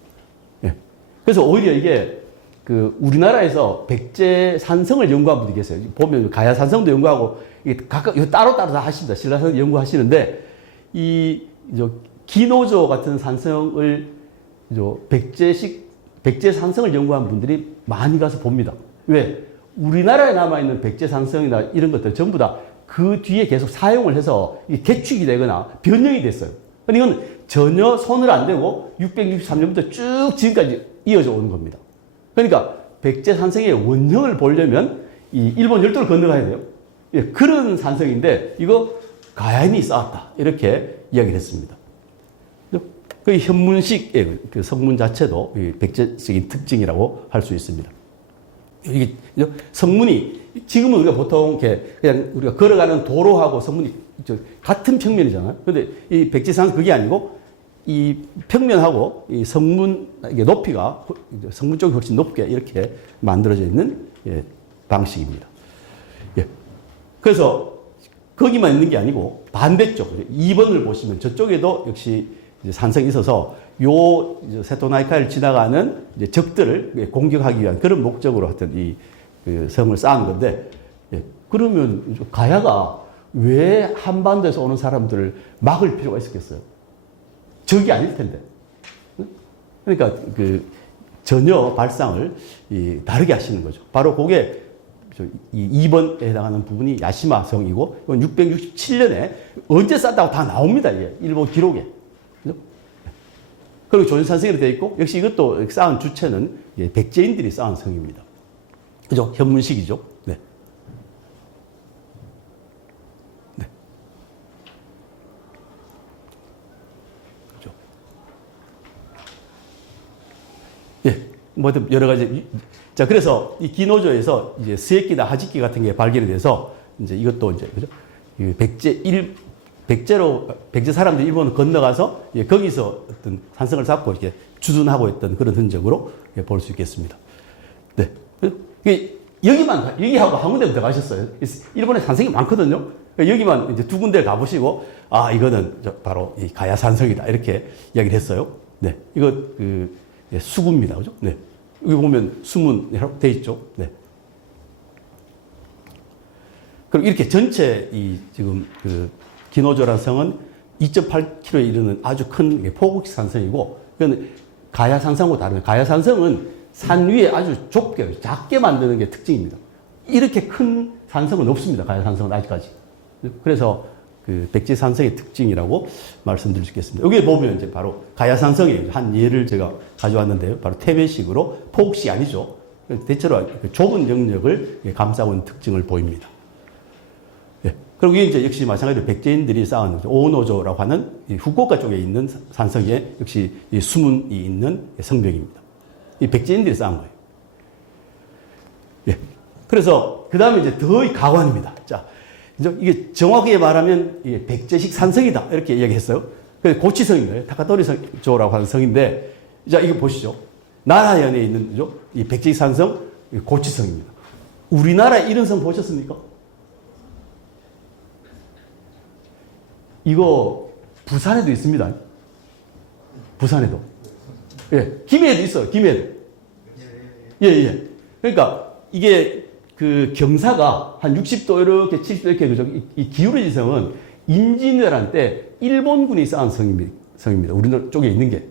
그래서 오히려 이게 그 우리나라에서 백제 산성을 연구한 분이 계세요. 보면 가야 산성도 연구하고 각각 따로따로 다 하십니다. 신라산 연구하시는데 이 기노조 같은 산성을 백제 산성을 연구한 분들이 많이 가서 봅니다. 왜? 우리나라에 남아있는 백제 산성이나 이런 것들 전부 다 그 뒤에 계속 사용을 해서 개축이 되거나 변형이 됐어요. 이건 전혀 손을 안 대고 663년부터 쭉 지금까지 이어져 오는 겁니다. 그러니까 백제 산성의 원형을 보려면 이 일본 열도를 건너가야 돼요. 예, 그런 산성인데 이거 가야인이 쌓았다. 이렇게 이야기를 했습니다. 그 현문식의 그 성문 자체도 백제적인 특징이라고 할 수 있습니다. 이게 성문이 지금은 우리가 보통 이렇게 그냥 우리가 걸어가는 도로하고 성문이 같은 평면이잖아요. 그런데 이 백제산은 그게 아니고 이 평면하고 이 성문 이게 높이가 성문 쪽이 훨씬 높게 이렇게 만들어져 있는 방식입니다. 예. 그래서 거기만 있는 게 아니고 반대쪽 2번을 보시면 저쪽에도 역시 산성이 있어서 요 세토나이카를 지나가는 적들을 공격하기 위한 그런 목적으로 하여튼 이 그 성을 쌓은 건데, 그러면 가야가 왜 한반도에서 오는 사람들을 막을 필요가 있었겠어요? 적이 아닐 텐데. 그러니까 그 전혀 발상을 다르게 하시는 거죠. 바로 그게 이 2번에 해당하는 부분이 야시마 성이고, 이건 667년에 언제 쌓았다고 다 나옵니다. 이게 일본 기록에. 그리고 조선산성으로 되어 있고, 역시 이것도 쌓은 주체는 백제인들이 쌓은 성입니다. 그죠? 현문식이죠. 네. 네. 그죠. 예. 뭐, 여러 가지. 자, 그래서 이 기노조에서 이제 스에끼나 하지끼 같은 게 발견이 돼서, 이제 이것도 이제, 그죠? 백제 사람들이 일본을 건너가서 거기서 어떤 산성을 쌓고 이렇게 주둔하고 있던 그런 흔적으로 볼 수 있겠습니다. 네. 여기하고 한 군데 들어가셨어요. 일본에 산성이 많거든요. 여기만 이제 두 군데 가보시고, 아, 이거는 바로 이 가야 산성이다. 이렇게 이야기를 했어요. 네. 이거 수구입니다. 그죠? 네. 여기 보면 수문 돼 있죠. 네. 그럼 이렇게 전체 지금 기노조라는 성은 2.8km에 이르는 아주 큰 포국식 산성이고, 이건 가야 산성하고 다릅니다. 가야 산성은 산 위에 아주 좁게, 작게 만드는 게 특징입니다. 이렇게 큰 산성은 없습니다. 가야 산성은 아직까지. 그래서 그 백제 산성의 특징이라고 말씀드릴 수 있겠습니다. 여기 보면 이제 바로 가야 산성의 한 예를 제가 가져왔는데요. 바로 태배식으로 포국식이 아니죠. 대체로 좁은 영역을 감싸고 있는 특징을 보입니다. 그리고 이제 역시 마찬가지로 백제인들이 쌓은 오노조라고 하는 후쿠오카 쪽에 있는 산성에 역시 수문이 있는 성벽입니다. 이 백제인들이 쌓은 거예요. 예. 그래서 그 다음에 이제 더 가관입니다. 자, 이제 이게 정확하게 말하면 이게 백제식 산성이다 이렇게 이야기했어요. 그래서 고치성인가요? 타카토리조라고 하는 성인데, 자 이거 보시죠. 나라현에 있는 거죠. 이 백제식 산성 고치성입니다. 우리나라에 이런 성 보셨습니까? 이거 부산에도 있습니다. 부산에도. 예, 김해에도 있어요. 김해에도. 예, 예. 그러니까 이게 그 경사가 한 60도 이렇게 70도 이렇게 그죠? 이 기울어진 성은 임진왜란 때 일본군이 쌓은 성입니다. 우리나라 쪽에 있는 게.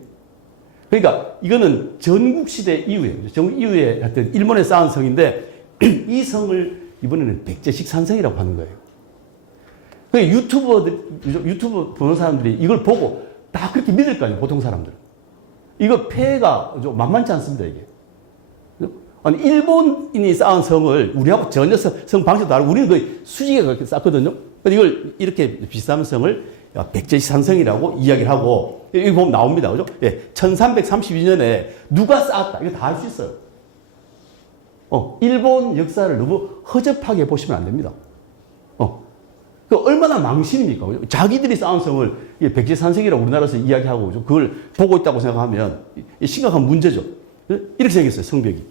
그러니까 이거는 전국시대 이후에, 전국 이후에 하여튼 일본에 쌓은 성인데 이 성을 이번에는 백제식 산성이라고 하는 거예요. 유튜브 보는 사람들이 이걸 보고 다 그렇게 믿을 거 아니에요, 보통 사람들은. 이거 폐해가 만만치 않습니다, 이게. 아니, 일본인이 쌓은 성을 우리하고 전혀 성 방식도 다르고 우리는 거의 수직에 그렇게 쌓거든요. 이걸 이렇게 비슷한 성을 백제산성이라고 이야기를 하고, 여기 보면 나옵니다. 그죠? 예, 1332년에 누가 쌓았다. 이거 다 알 수 있어요. 일본 역사를 너무 허접하게 보시면 안 됩니다. 그 얼마나 망신입니까? 그죠? 자기들이 쌓은 성을 백제산성이라고 우리나라에서 이야기하고, 그죠? 그걸 보고 있다고 생각하면 심각한 문제죠. 이렇게 생겼어요, 성벽이.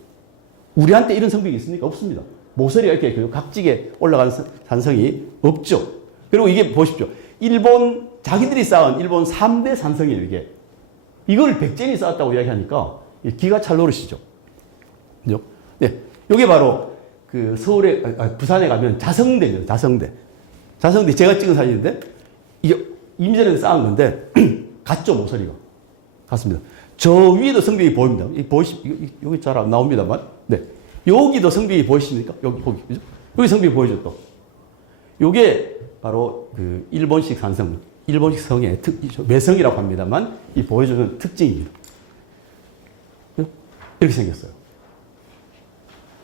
우리한테 이런 성벽이 있습니까? 없습니다. 모서리가 이렇게 각지게 올라가는 산성이 없죠. 그리고 이게 보십시오. 일본, 자기들이 쌓은 일본 3대 산성이에요, 이게. 이걸 백제인이 쌓았다고 이야기하니까 기가 찰 노릇이죠. 그죠? 네. 요게 바로 그 서울에, 부산에 가면 자성대입니다, 자성대. 자성대 제가 찍은 사진인데, 이게 임전에서 쌓은 건데, 같죠, 모서리가. 같습니다. 저 위에도 성벽이 보입니다. 여기 잘 안 나옵니다만. 네. 여기도 성벽이 보이십니까? 여기, 그죠? 여기 성벽이 보이죠, 또. 요게 바로 그 일본식 산성, 일본식 성의 매성이라고 합니다만, 이 보여주는 특징입니다. 이렇게 생겼어요.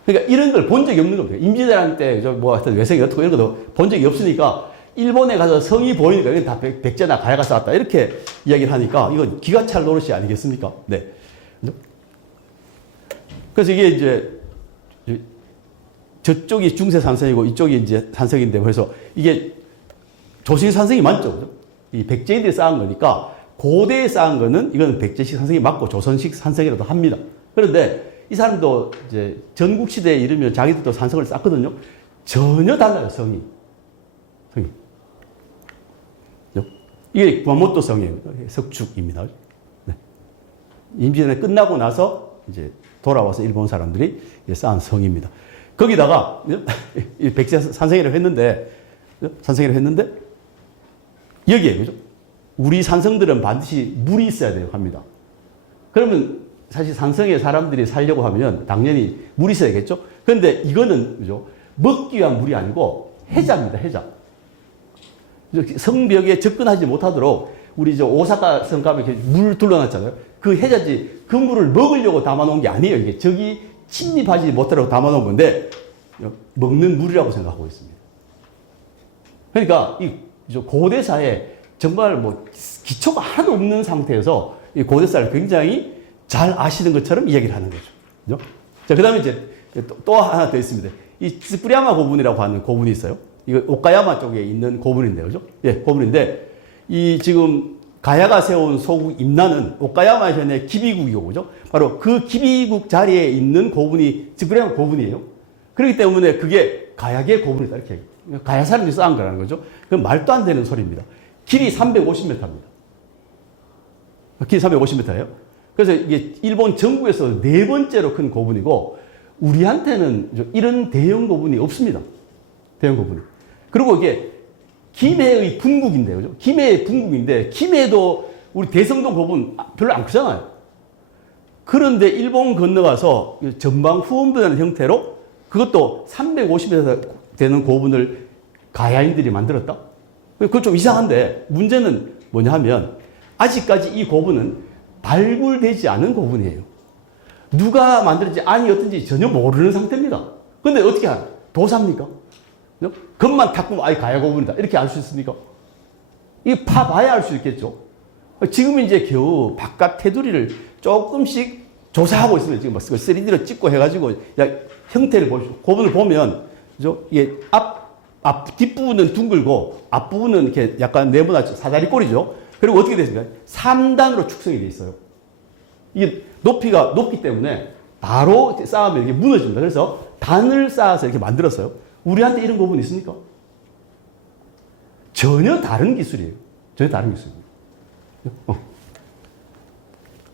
그러니까 이런 걸 본 적이 없는 겁니다. 임진왜란 때, 하여튼 외성이 어떻고 이런 것도 본 적이 없으니까, 일본에 가서 성이 보이니까 이건 다 백제나 가야가 쌓았다. 이렇게 이야기를 하니까, 이건 기가 찰 노릇이 아니겠습니까? 네. 그래서 이게 이제, 저쪽이 중세 산성이고 이쪽이 이제 산성인데, 그래서 이게 조선 산성이 맞죠? 그죠? 이 백제인들이 쌓은 거니까, 고대에 쌓은 거는 이건 백제식 산성이 맞고 조선식 산성이라도 합니다. 그런데 이 사람도 이제 전국시대에 이르면 자기들도 산성을 쌓거든요. 전혀 달라요, 성이. 이게 구마모토 성이에요. 석축입니다. 네. 임진왜란이 끝나고 나서 이제 돌아와서 일본 사람들이 쌓은 성입니다. 거기다가 백제 산성이라고 했는데, 여기에 그죠? 우리 산성들은 반드시 물이 있어야 돼요, 합니다. 그러면 사실 산성에 사람들이 살려고 하면 당연히 물이 있어야겠죠? 그런데 이거는 그죠? 먹기 위한 물이 아니고 해자입니다, 해자. 성벽에 접근하지 못하도록 우리 오사카 성 가면 이렇게 물 둘러놨잖아요. 그 해자지, 그 물을 먹으려고 담아놓은 게 아니에요. 이게 저기 침입하지 못하도록 담아놓은 건데, 먹는 물이라고 생각하고 있습니다. 그러니까 이 고대사에 정말 기초가 하나도 없는 상태에서 이 고대사를 굉장히 잘 아시는 것처럼 이야기를 하는 거죠. 그죠? 자, 그 다음에 이제 또 하나 더 있습니다. 이 츠쿠리야마 고분이라고 하는 고분이 있어요. 이거 오카야마 쪽에 있는 고분인데, 그죠? 예, 고분인데, 이 지금 가야가 세운 소국 임나는 오카야마 현의 기비국이고, 그죠? 바로 그 기비국 자리에 있는 고분이 츠쿠리야마 고분이에요. 그렇기 때문에 그게 가야계 고분이다, 이렇게. 가야 사람들이 쌓은 거라는 거죠. 그건 말도 안 되는 소리입니다. 길이 350m입니다. 길이 350m예요. 그래서 이게 일본 전국에서 네 번째로 큰 고분이고, 우리한테는 이런 대형 고분이 없습니다. 대형 고분이. 그리고 이게 김해의 분국인데, 그죠? 김해의 분국인데, 김해도 우리 대성동 고분 별로 안 크잖아요. 그런데 일본 건너가서 전방 후원부라는 형태로 그것도 350m 되는 고분을 가야인들이 만들었다? 그건 좀 이상한데, 문제는 뭐냐 하면, 아직까지 이 고분은 발굴되지 않은 고분이에요. 누가 만들었는지 안이 어떤지 전혀 모르는 상태입니다. 근데 어떻게 하나? 도사입니까? 겉만 탁 보면 아이 가야 고분이다. 이렇게 알 수 있습니까? 이거 파봐야 알 수 있겠죠. 지금 이제 겨우 바깥 테두리를 조금씩 조사하고 있습니다. 지금 3D로 찍고 해가지고 형태를 보시죠. 고분을 보면 그죠? 이게 뒷부분은 둥글고 앞부분은 이렇게 약간 네모나죠. 사다리 꼴이죠. 그리고 어떻게 됐습니까? 3단으로 축성이 되어 있어요. 이게 높이가 높기 때문에 바로 쌓으면 이게 무너집니다. 그래서 단을 쌓아서 이렇게 만들었어요. 우리한테 이런 고분이 있습니까? 전혀 다른 기술이에요. 전혀 다른 기술입니다.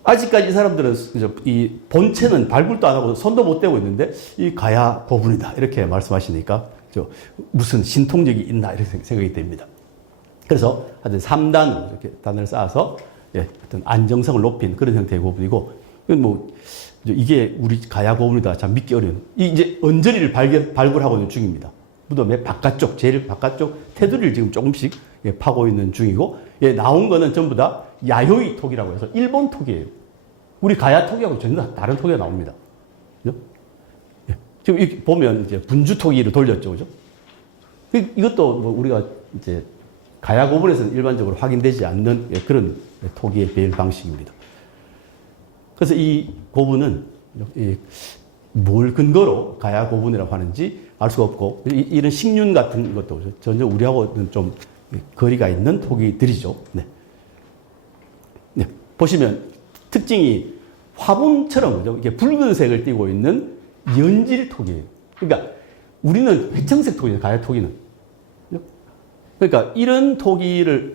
아직까지 이 사람들은 이 본체는 발굴도 안 하고 손도 못 대고 있는데 이 가야 고분이다 이렇게 말씀하시니까 무슨 신통력이 있나 이렇게 생각이 됩니다. 그래서 하여튼 3단 이렇게 단을 쌓아서 어떤 안정성을 높인 그런 형태의 고분이고, 이건 이게 우리 가야 고분이다 참 믿기 어려운. 이제 언저리를 발굴하고 있는 중입니다. 무덤의 바깥쪽, 제일 바깥쪽 테두리를 지금 조금씩 파고 있는 중이고, 나온 거는 전부 다 야요이 톡이라고 해서 일본 톡이에요. 우리 가야 톡이하고 전혀 다른 톡이 나옵니다. 그죠? 지금 이렇게 보면 이제 분주토기를 돌렸죠, 그죠? 이것도 뭐 우리가 이제 가야 고분에서는 일반적으로 확인되지 않는 그런 토기의 배열 방식입니다. 그래서 이 고분은 뭘 근거로 가야 고분이라고 하는지 알 수가 없고, 이런 식륜 같은 것도 전혀 우리하고는 좀 거리가 있는 토기들이죠. 네. 네. 보시면 특징이 화분처럼 그죠? 이게 붉은색을 띠고 있는 연질 토기예요. 그러니까 우리는 회청색 토기예요, 가야 토기는. 그러니까 이런 토기를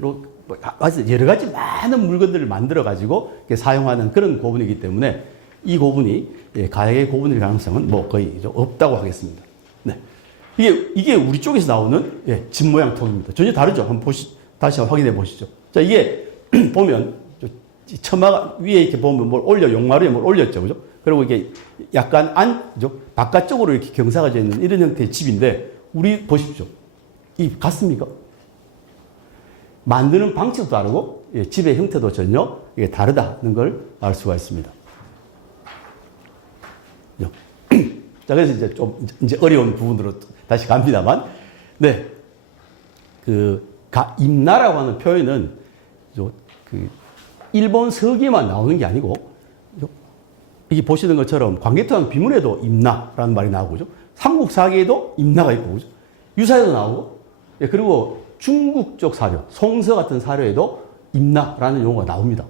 여러 가지 많은 물건들을 만들어 가지고 사용하는 그런 고분이기 때문에 이 고분이 가야의 고분일 가능성은 뭐 거의 없다고 하겠습니다. 네. 이게 우리 쪽에서 나오는 집 모양 토기입니다. 전혀 다르죠. 한번 다시 한번 확인해 보시죠. 자, 이게 보면 처마 위에 이렇게 보면 뭘 올려, 용마루에 뭘 올렸죠. 그죠? 그리고 이게 약간 그죠? 바깥쪽으로 이렇게 경사가 져 있는 이런 형태의 집인데, 우리 보십시오. 이 같습니까? 만드는 방식도 다르고, 집의 형태도 전혀 다르다는 걸 알 수가 있습니다. 자, 그래서 이제 좀 이제 어려운 부분으로 다시 갑니다만, 네. 임나라고 하는 표현은 일본 서기에만 나오는 게 아니고, 이게 보시는 것처럼 광개토한 비문에도 임나라는 말이 나오고, 그죠? 삼국사기에도 임나가 있고, 그죠? 유사에도 나오고, 그리고 중국 쪽 사료, 송서 같은 사료에도 임나라는 용어가 나옵니다.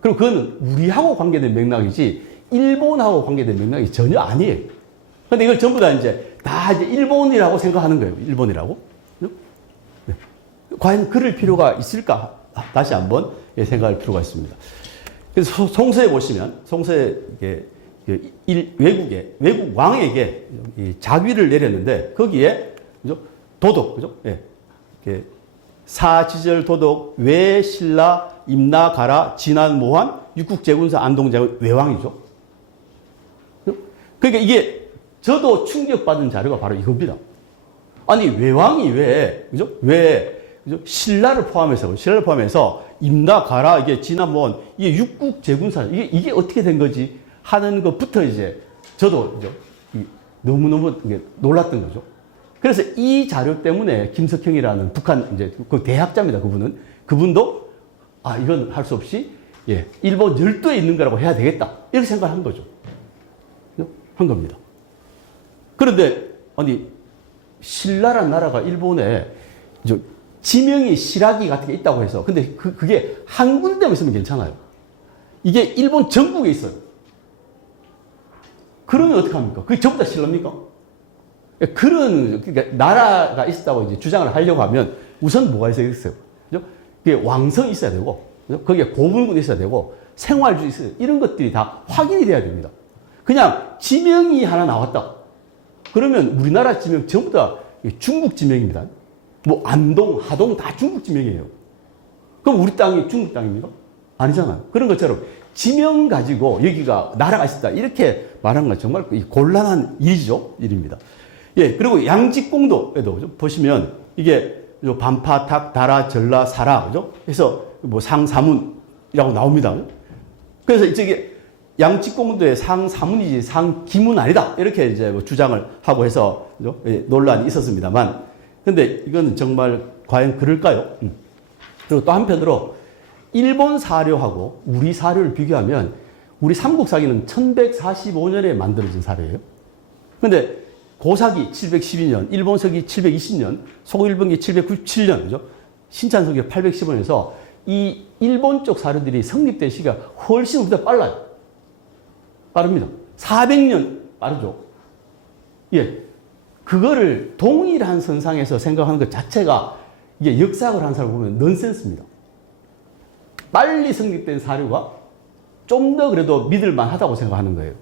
그리고 그건 우리하고 관계된 맥락이지, 일본하고 관계된 맥락이 전혀 아니에요. 근데 이걸 전부 다 이제 일본이라고 생각하는 거예요. 일본이라고. 네. 과연 그럴 필요가 있을까? 다시 한번 생각할 필요가 있습니다. 그래서 송서에 보시면, 송서에 외국 왕에게 자위를 내렸는데, 거기에 그죠? 도덕, 그죠? 사지절 도덕, 외, 신라, 임나, 가라, 진안, 모한, 육국제군사, 안동제군, 외왕이죠. 그러니까 이게 저도 충격받은 자료가 바로 이겁니다. 아니, 외왕이 왜, 그죠? 그죠? 신라를 포함해서 임나, 가라, 이게 진안, 모한, 이게 육국제군사, 이게 어떻게 된 거지? 하는 것부터 이제 저도 그죠? 너무너무 놀랐던 거죠. 그래서 이 자료 때문에 김석형이라는 북한 이제 그 대학자입니다. 그분도 이건 할 수 없이 일본 열도에 있는 거라고 해야 되겠다, 이렇게 생각한 거죠. 한 겁니다. 그런데 아니, 신라라는 나라가 일본에 지명이 시라기 같은 게 있다고 해서, 근데 그게 한 군데만 있으면 괜찮아요. 이게 일본 전국에 있어요. 그러면 어떡합니까? 그게 전부 다 신라입니까? 그러니까 나라가 있었다고 이제 주장을 하려고 하면 우선 뭐가 있어야겠어요? 그죠? 그게 왕성이 있어야 되고, 그죠? 거기에 고분군이 있어야 되고, 생활주의 있어야 되고, 이런 것들이 다 확인이 돼야 됩니다. 그냥 지명이 하나 나왔다. 그러면 우리나라 지명 전부 다 중국 지명입니다. 뭐 안동, 하동 다 중국 지명이에요. 그럼 우리 땅이 중국 땅입니까? 아니잖아요. 그런 것처럼 지명 가지고 여기가 나라가 있었다, 이렇게 말하는 건 정말 곤란한 일입니다. 그리고 양직공도에도 보시면 이게 반파, 탁, 다라, 전라, 사라, 그죠? 그래서 뭐 상사문이라고 나옵니다. 그래서 이게 양직공도의 상사문이지 상기문 아니다, 이렇게 이제 주장을 하고 해서 그죠? 논란이 있었습니다만, 근데 이거는 정말 과연 그럴까요? 그리고 또 한편으로 일본 사료하고 우리 사료를 비교하면, 우리 삼국사기는 1145년에 만들어진 사료예요. 근데 고사기 712년, 일본서기 720년, 소일본기 797년, 그죠? 신찬서기 815년에서 이 일본 쪽 사료들이 성립된 시기가 훨씬 우리보다 빨라요. 빠릅니다. 400년 빠르죠. 그거를 동일한 선상에서 생각하는 것 자체가, 이게 역사학을 하는 사람을 보면 넌센스입니다. 빨리 성립된 사료가 좀 더 그래도 믿을만 하다고 생각하는 거예요.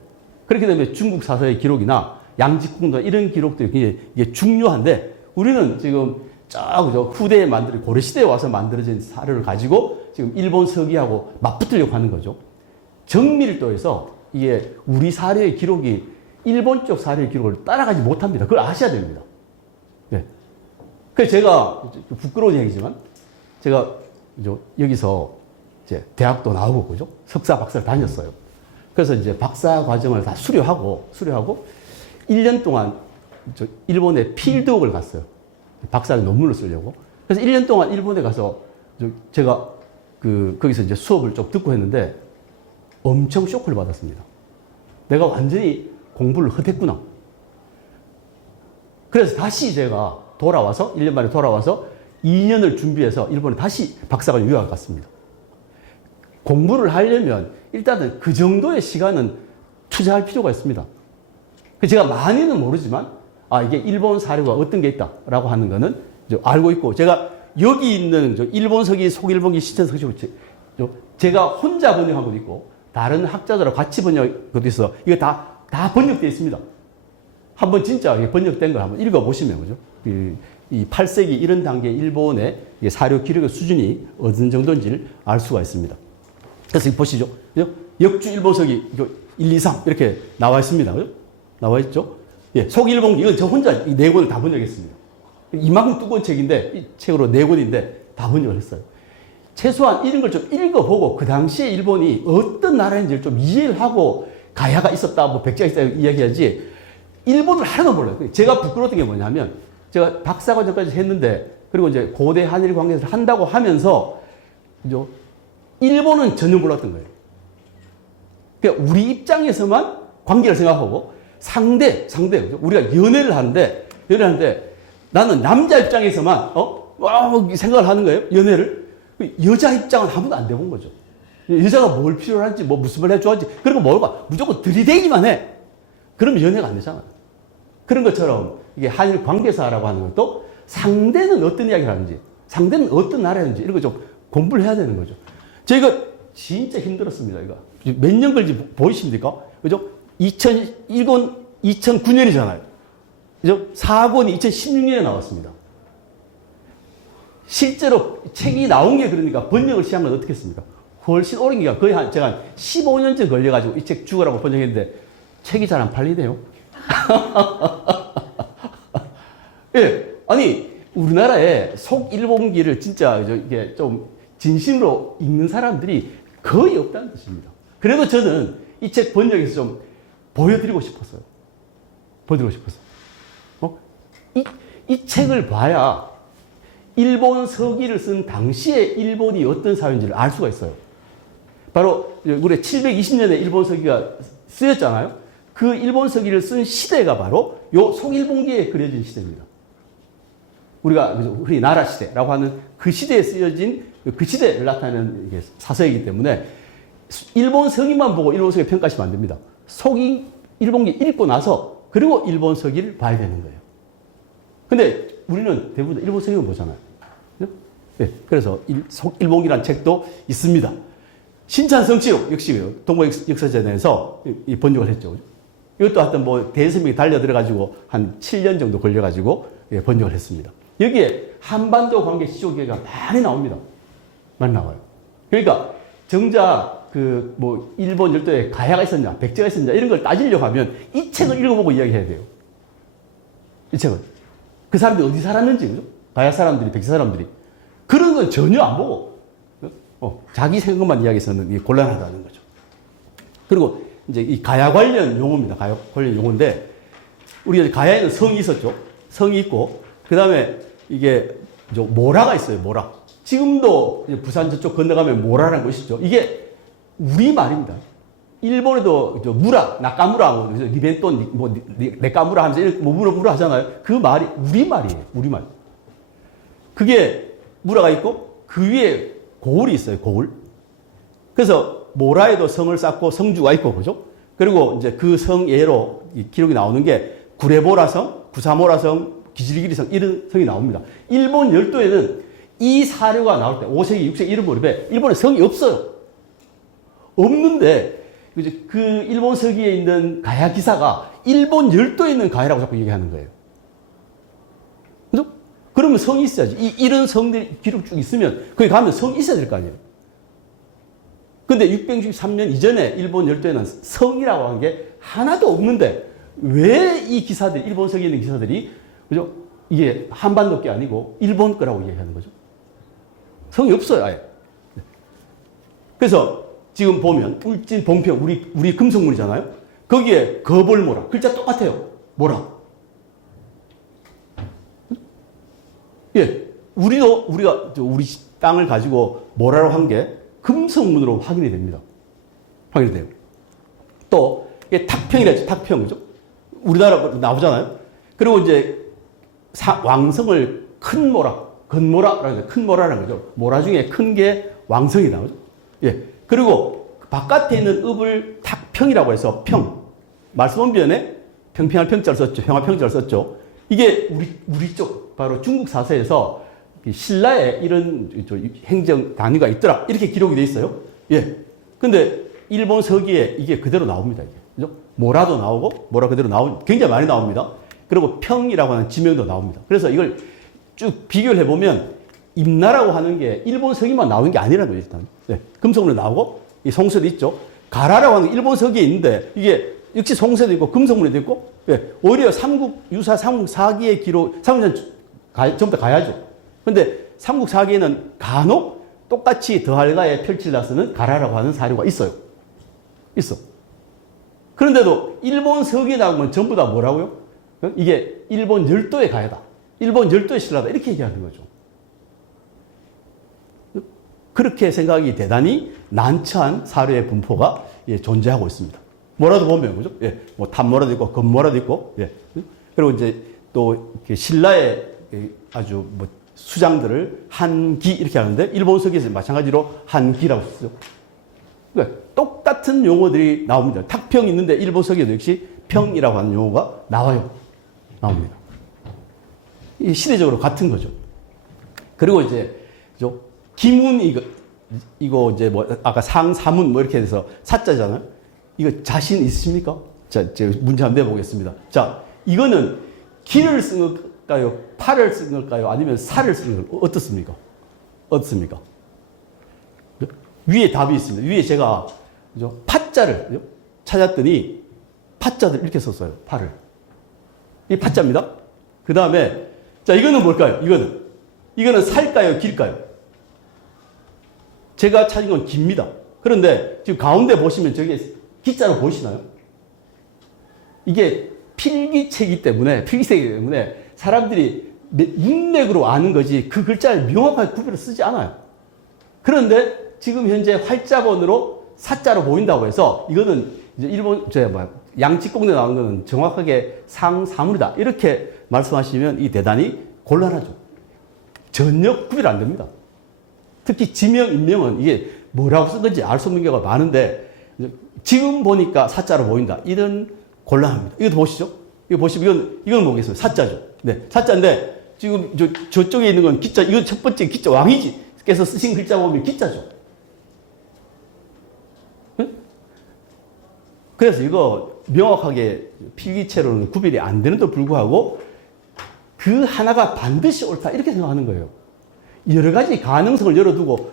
그렇기 때문에 중국 사서의 기록이나 양직공도 이런 기록들이 굉장히 이게 중요한데, 우리는 지금 그죠? 후대에 고려시대에 와서 만들어진 사료를 가지고 지금 일본 서기하고 맞붙으려고 하는 거죠. 정밀도에서 이게 우리 사료의 기록이 일본 쪽 사료의 기록을 따라가지 못합니다. 그걸 아셔야 됩니다. 그래서 제가 부끄러운 얘기지만, 제가 여기서 이제 대학도 나오고, 그죠? 석사, 박사를 다녔어요. 그래서 이제 박사 과정을 다 수료하고 1년 동안 일본에 필드웍을 갔어요. 박사학위 논문을 쓰려고. 그래서 1년 동안 일본에 가서 제가 거기서 이제 수업을 좀 듣고 했는데 엄청 쇼크를 받았습니다. 내가 완전히 공부를 헛했구나. 그래서 다시 제가 돌아와서 1년 만에 돌아와서 2년을 준비해서 일본에 다시 박사학위 유학을 갔습니다. 공부를 하려면 일단은 그 정도의 시간은 투자할 필요가 있습니다. 제가 많이는 모르지만 이게 일본 사료가 어떤 게 있다라고 하는 거는 알고 있고, 제가 여기 있는 일본서기, 속일본기, 시천서기 제가 혼자 번역한 것도 있고 다른 학자들하고 같이 번역한 것도 있어. 이거 다 번역되어 있습니다. 한번 진짜 번역된 걸 한번 읽어보시면, 그죠? 이 8세기 이런 단계 일본의 사료 기록의 수준이 어느 정도인지를 알 수가 있습니다. 그래서 보시죠. 역주 일본서기 1, 2, 3 이렇게 나와 있습니다. 그죠? 나와 있죠? 예, 속일본기, 이건 저 혼자 이 4권을 다 번역했습니다. 이만큼 두꺼운 책인데, 이 책으로 4권인데 다 번역을 했어요. 최소한 이런 걸 좀 읽어보고 그 당시에 일본이 어떤 나라인지를 좀 이해를 하고 가야가 있었다, 뭐 백제가 있었다 이야기하지, 일본을 하나도 몰라요. 제가 부끄러웠던 게 뭐냐면, 제가 박사과정까지 했는데, 그리고 이제 고대 한일 관계에서 한다고 하면서, 일본은 전혀 몰랐던 거예요. 그러니까 우리 입장에서만 관계를 생각하고, 상대, 우리가 연애를 하는데, 나는 남자 입장에서만, 생각을 하는 거예요. 연애를. 여자 입장은 한 번도 안 돼본 거죠. 여자가 뭘 필요로 하는지, 무슨 말 해줘야지. 그런 거 모르고 무조건 들이대기만 해. 그러면 연애가 안 되잖아요. 그런 것처럼 이게 한일 관계사라고 하는 것도 상대는 어떤 이야기를 하는지, 상대는 어떤 나라인지 이런 거 좀 공부를 해야 되는 거죠. 이거 진짜 힘들었습니다. 이거 몇 년 걸지 보이십니까? 그죠? 2001권 2009년이잖아요. 그죠? 4권이 2016년에 나왔습니다. 실제로 책이 나온 게 그러니까 번역을 시작한 건 어떻게 했습니까? 훨씬 오랜 기간, 거의 제가 15년째 걸려가지고 이 책 죽으라고 번역했는데 책이 잘 안 팔리네요. 예, 아니 우리나라에 속일본기를 진짜 이게 좀 진심으로 읽는 사람들이 거의 없다는 뜻입니다. 그래도 저는 이 책 번역에서 좀 보여드리고 싶었어요. 이 책을 봐야 일본 서기를 쓴 당시에 일본이 어떤 사회인지를 알 수가 있어요. 바로 우리 720년에 일본 서기가 쓰였잖아요. 그 일본 서기를 쓴 시대가 바로 요 속일본기에 그려진 시대입니다. 우리가 흔히 나라 시대라고 하는 그 시대에 쓰여진 그 시대를 나타내는 사서이기 때문에 일본 서기만 보고 일본 서기 평가하시면 안 됩니다. 일본기 읽고 나서 그리고 일본 서기를 봐야 되는 거예요. 근데 우리는 대부분 일본 서기만 보잖아요. 네, 그래서 속일본기라는 책도 있습니다. 신찬성치록 역시 동국 역사재단에서 번역을 했죠. 이것도 하여튼 대선명이 달려들어가지고 한 7년 정도 걸려가지고 번역을 했습니다. 여기에 한반도 관계 시조개가 많이 나옵니다. 많이 나와요. 그러니까 정작 일본 열도에 가야가 있었냐, 백제가 있었냐 이런 걸 따지려고 하면 이 책을 읽어보고 이야기해야 돼요. 이 책을. 그 사람들이 어디 살았는지, 그죠? 가야 사람들이, 백제 사람들이. 그런 건 전혀 안 보고, 자기 생각만 이야기해서는 이게 곤란하다는 거죠. 그리고 이제 이 가야 관련 용어입니다. 가야 관련 용어인데, 우리가 가야에는 성이 있었죠. 성이 있고, 그 다음에 이게 모라가 있어요. 모라. 지금도 부산 저쪽 건너가면 모라라는 곳이 있죠. 이게 우리말입니다. 일본에도 무라, 나카무라, 리벤돈, 네카무라 하면서 무라 하잖아요. 그 말이 우리말이에요. 우리말. 그게 무라가 있고 그 위에 고을이 있어요. 고을. 그래서 모라에도 성을 쌓고 성주가 있고, 그죠? 그리고 이제 그 성예로 기록이 나오는 게 구레보라성, 구사모라성, 기질기리성 이런 성이 나옵니다. 일본 열도에는 이 사료가 나올 때 5세기, 6세기 이런 무렵에 일본에 성이 없어요. 없는데 그 일본 서기에 있는 가야 기사가 일본 열도에 있는 가야라고 자꾸 얘기하는 거예요. 그죠? 그러면 성이 있어야지. 이런 성들이 기록 쭉 있으면 거기 가면 성이 있어야 될 거 아니에요. 근데 663년 이전에 일본 열도에는 성이라고 하는 게 하나도 없는데 왜 이 기사들, 일본 서기에 있는 기사들이, 그죠? 이게 한반도 게 아니고 일본 거라고 얘기하는 거죠. 성이 없어요, 아예. 그래서 지금 보면 울진, 봉평, 우리 금성문이잖아요. 거기에 거벌모라, 글자 똑같아요. 뭐라? 예, 우리가 우리 땅을 가지고 뭐라고 한 게 금성문으로 확인이 됩니다. 확인이 돼요. 또 이게 탁평이라 했죠. 탁평 그죠? 우리나라 나오잖아요. 그리고 이제 왕성을 큰 모라, 건모라라는 큰 모라라는 거죠. 모라 중에 큰 게 왕성이다. 그죠? 예. 그리고 바깥에 있는 읍을 탁평이라고 해서 평. 말씀원변에 평평할 평자를 썼죠. 평화평자를 썼죠. 이게 우리 쪽 바로 중국 사서에서 신라에 이런 행정 단위가 있더라. 이렇게 기록이 돼 있어요. 예. 근데 일본 서기에 이게 그대로 나옵니다. 이게. 그죠? 모라도 나오고 모라 그대로 굉장히 많이 나옵니다. 그리고 평이라고 하는 지명도 나옵니다. 그래서 이걸 쭉 비교를 해보면 임나라고 하는 게 일본 서기만 나오는 게 아니라는 거예요. 일단. 네. 금속으로 나오고 이 송세도 있죠. 가라라고 하는 게 일본 서기에 있는데 이게 역시 송세도 있고 금속물에도 있고 예. 오히려 삼국유사 삼국사기의 기록 삼국전 전부 다 가야죠. 근데 삼국사기에는 간혹 똑같이 더할가에 펼칠라 쓰는 가라라고 하는 사료가 있어요. 있어. 그런데도 일본 서기에 나오면 전부 다 뭐라고요? 이게 일본 열도의 가야다. 일본 열도의 신라다. 이렇게 얘기하는 거죠. 그렇게 생각이 대단히 난처한 사료의 분포가 존재하고 있습니다. 뭐라도 보면, 그죠? 예. 뭐 탑모라도 있고, 건모라도 있고, 예. 그리고 이제 또 신라의 아주 뭐 수장들을 한기 이렇게 하는데, 일본 서기에서 마찬가지로 한기라고 쓰죠. 그러니까 똑같은 용어들이 나옵니다. 탁평이 있는데 일본 서기에도 역시 평이라고 하는 용어가 나와요. 나옵니다. 이 시대적으로 같은 거죠. 그리고 이제 기문 이거 이제 뭐 아까 상사문 뭐 이렇게 해서 사자잖아요. 이거 자신 있으십니까? 자, 제가 문제 한번 내보겠습니다. 자, 이거는 기를 쓴 걸까요? 팔을 쓴 걸까요? 아니면 살을 쓴 걸까요? 어떻습니까? 어떻습니까? 위에 답이 있습니다. 위에 제가 파자를 찾았더니 파자들 이렇게 썼어요. 팔을. 이 파자입니다. 그 다음에 자 이거는 뭘까요? 이거는 살까요? 길까요? 제가 찾은 건 깁니다. 그런데 지금 가운데 보시면 저게 기자로 보이시나요? 이게 필기체이기 때문에 사람들이 문맥으로 아는 거지 그 글자를 명확하게 구별을 쓰지 않아요. 그런데 지금 현재 활자본으로 사자로 보인다고 해서 이거는 이제 일본 양치공대 나오는 거는 정확하게 상사물이다 이렇게 말씀하시면 이 대단히 곤란하죠. 전혀 구별 안 됩니다. 특히 지명, 인명은 이게 뭐라고 쓴 건지 알 수 없는 경우가 많은데 지금 보니까 사자로 보인다. 이런 곤란합니다. 이거 보시죠. 이거 보시면 이건 뭐겠어요? 사자죠. 네, 사자인데 지금 저쪽에 있는 건 기자. 이건 첫 번째 기자 왕이지께서 쓰신 글자 보면 기자죠. 그래서 이거 명확하게 필기체로는 구별이 안 되는데도 불구하고 그 하나가 반드시 옳다 이렇게 생각하는 거예요. 여러 가지 가능성을 열어두고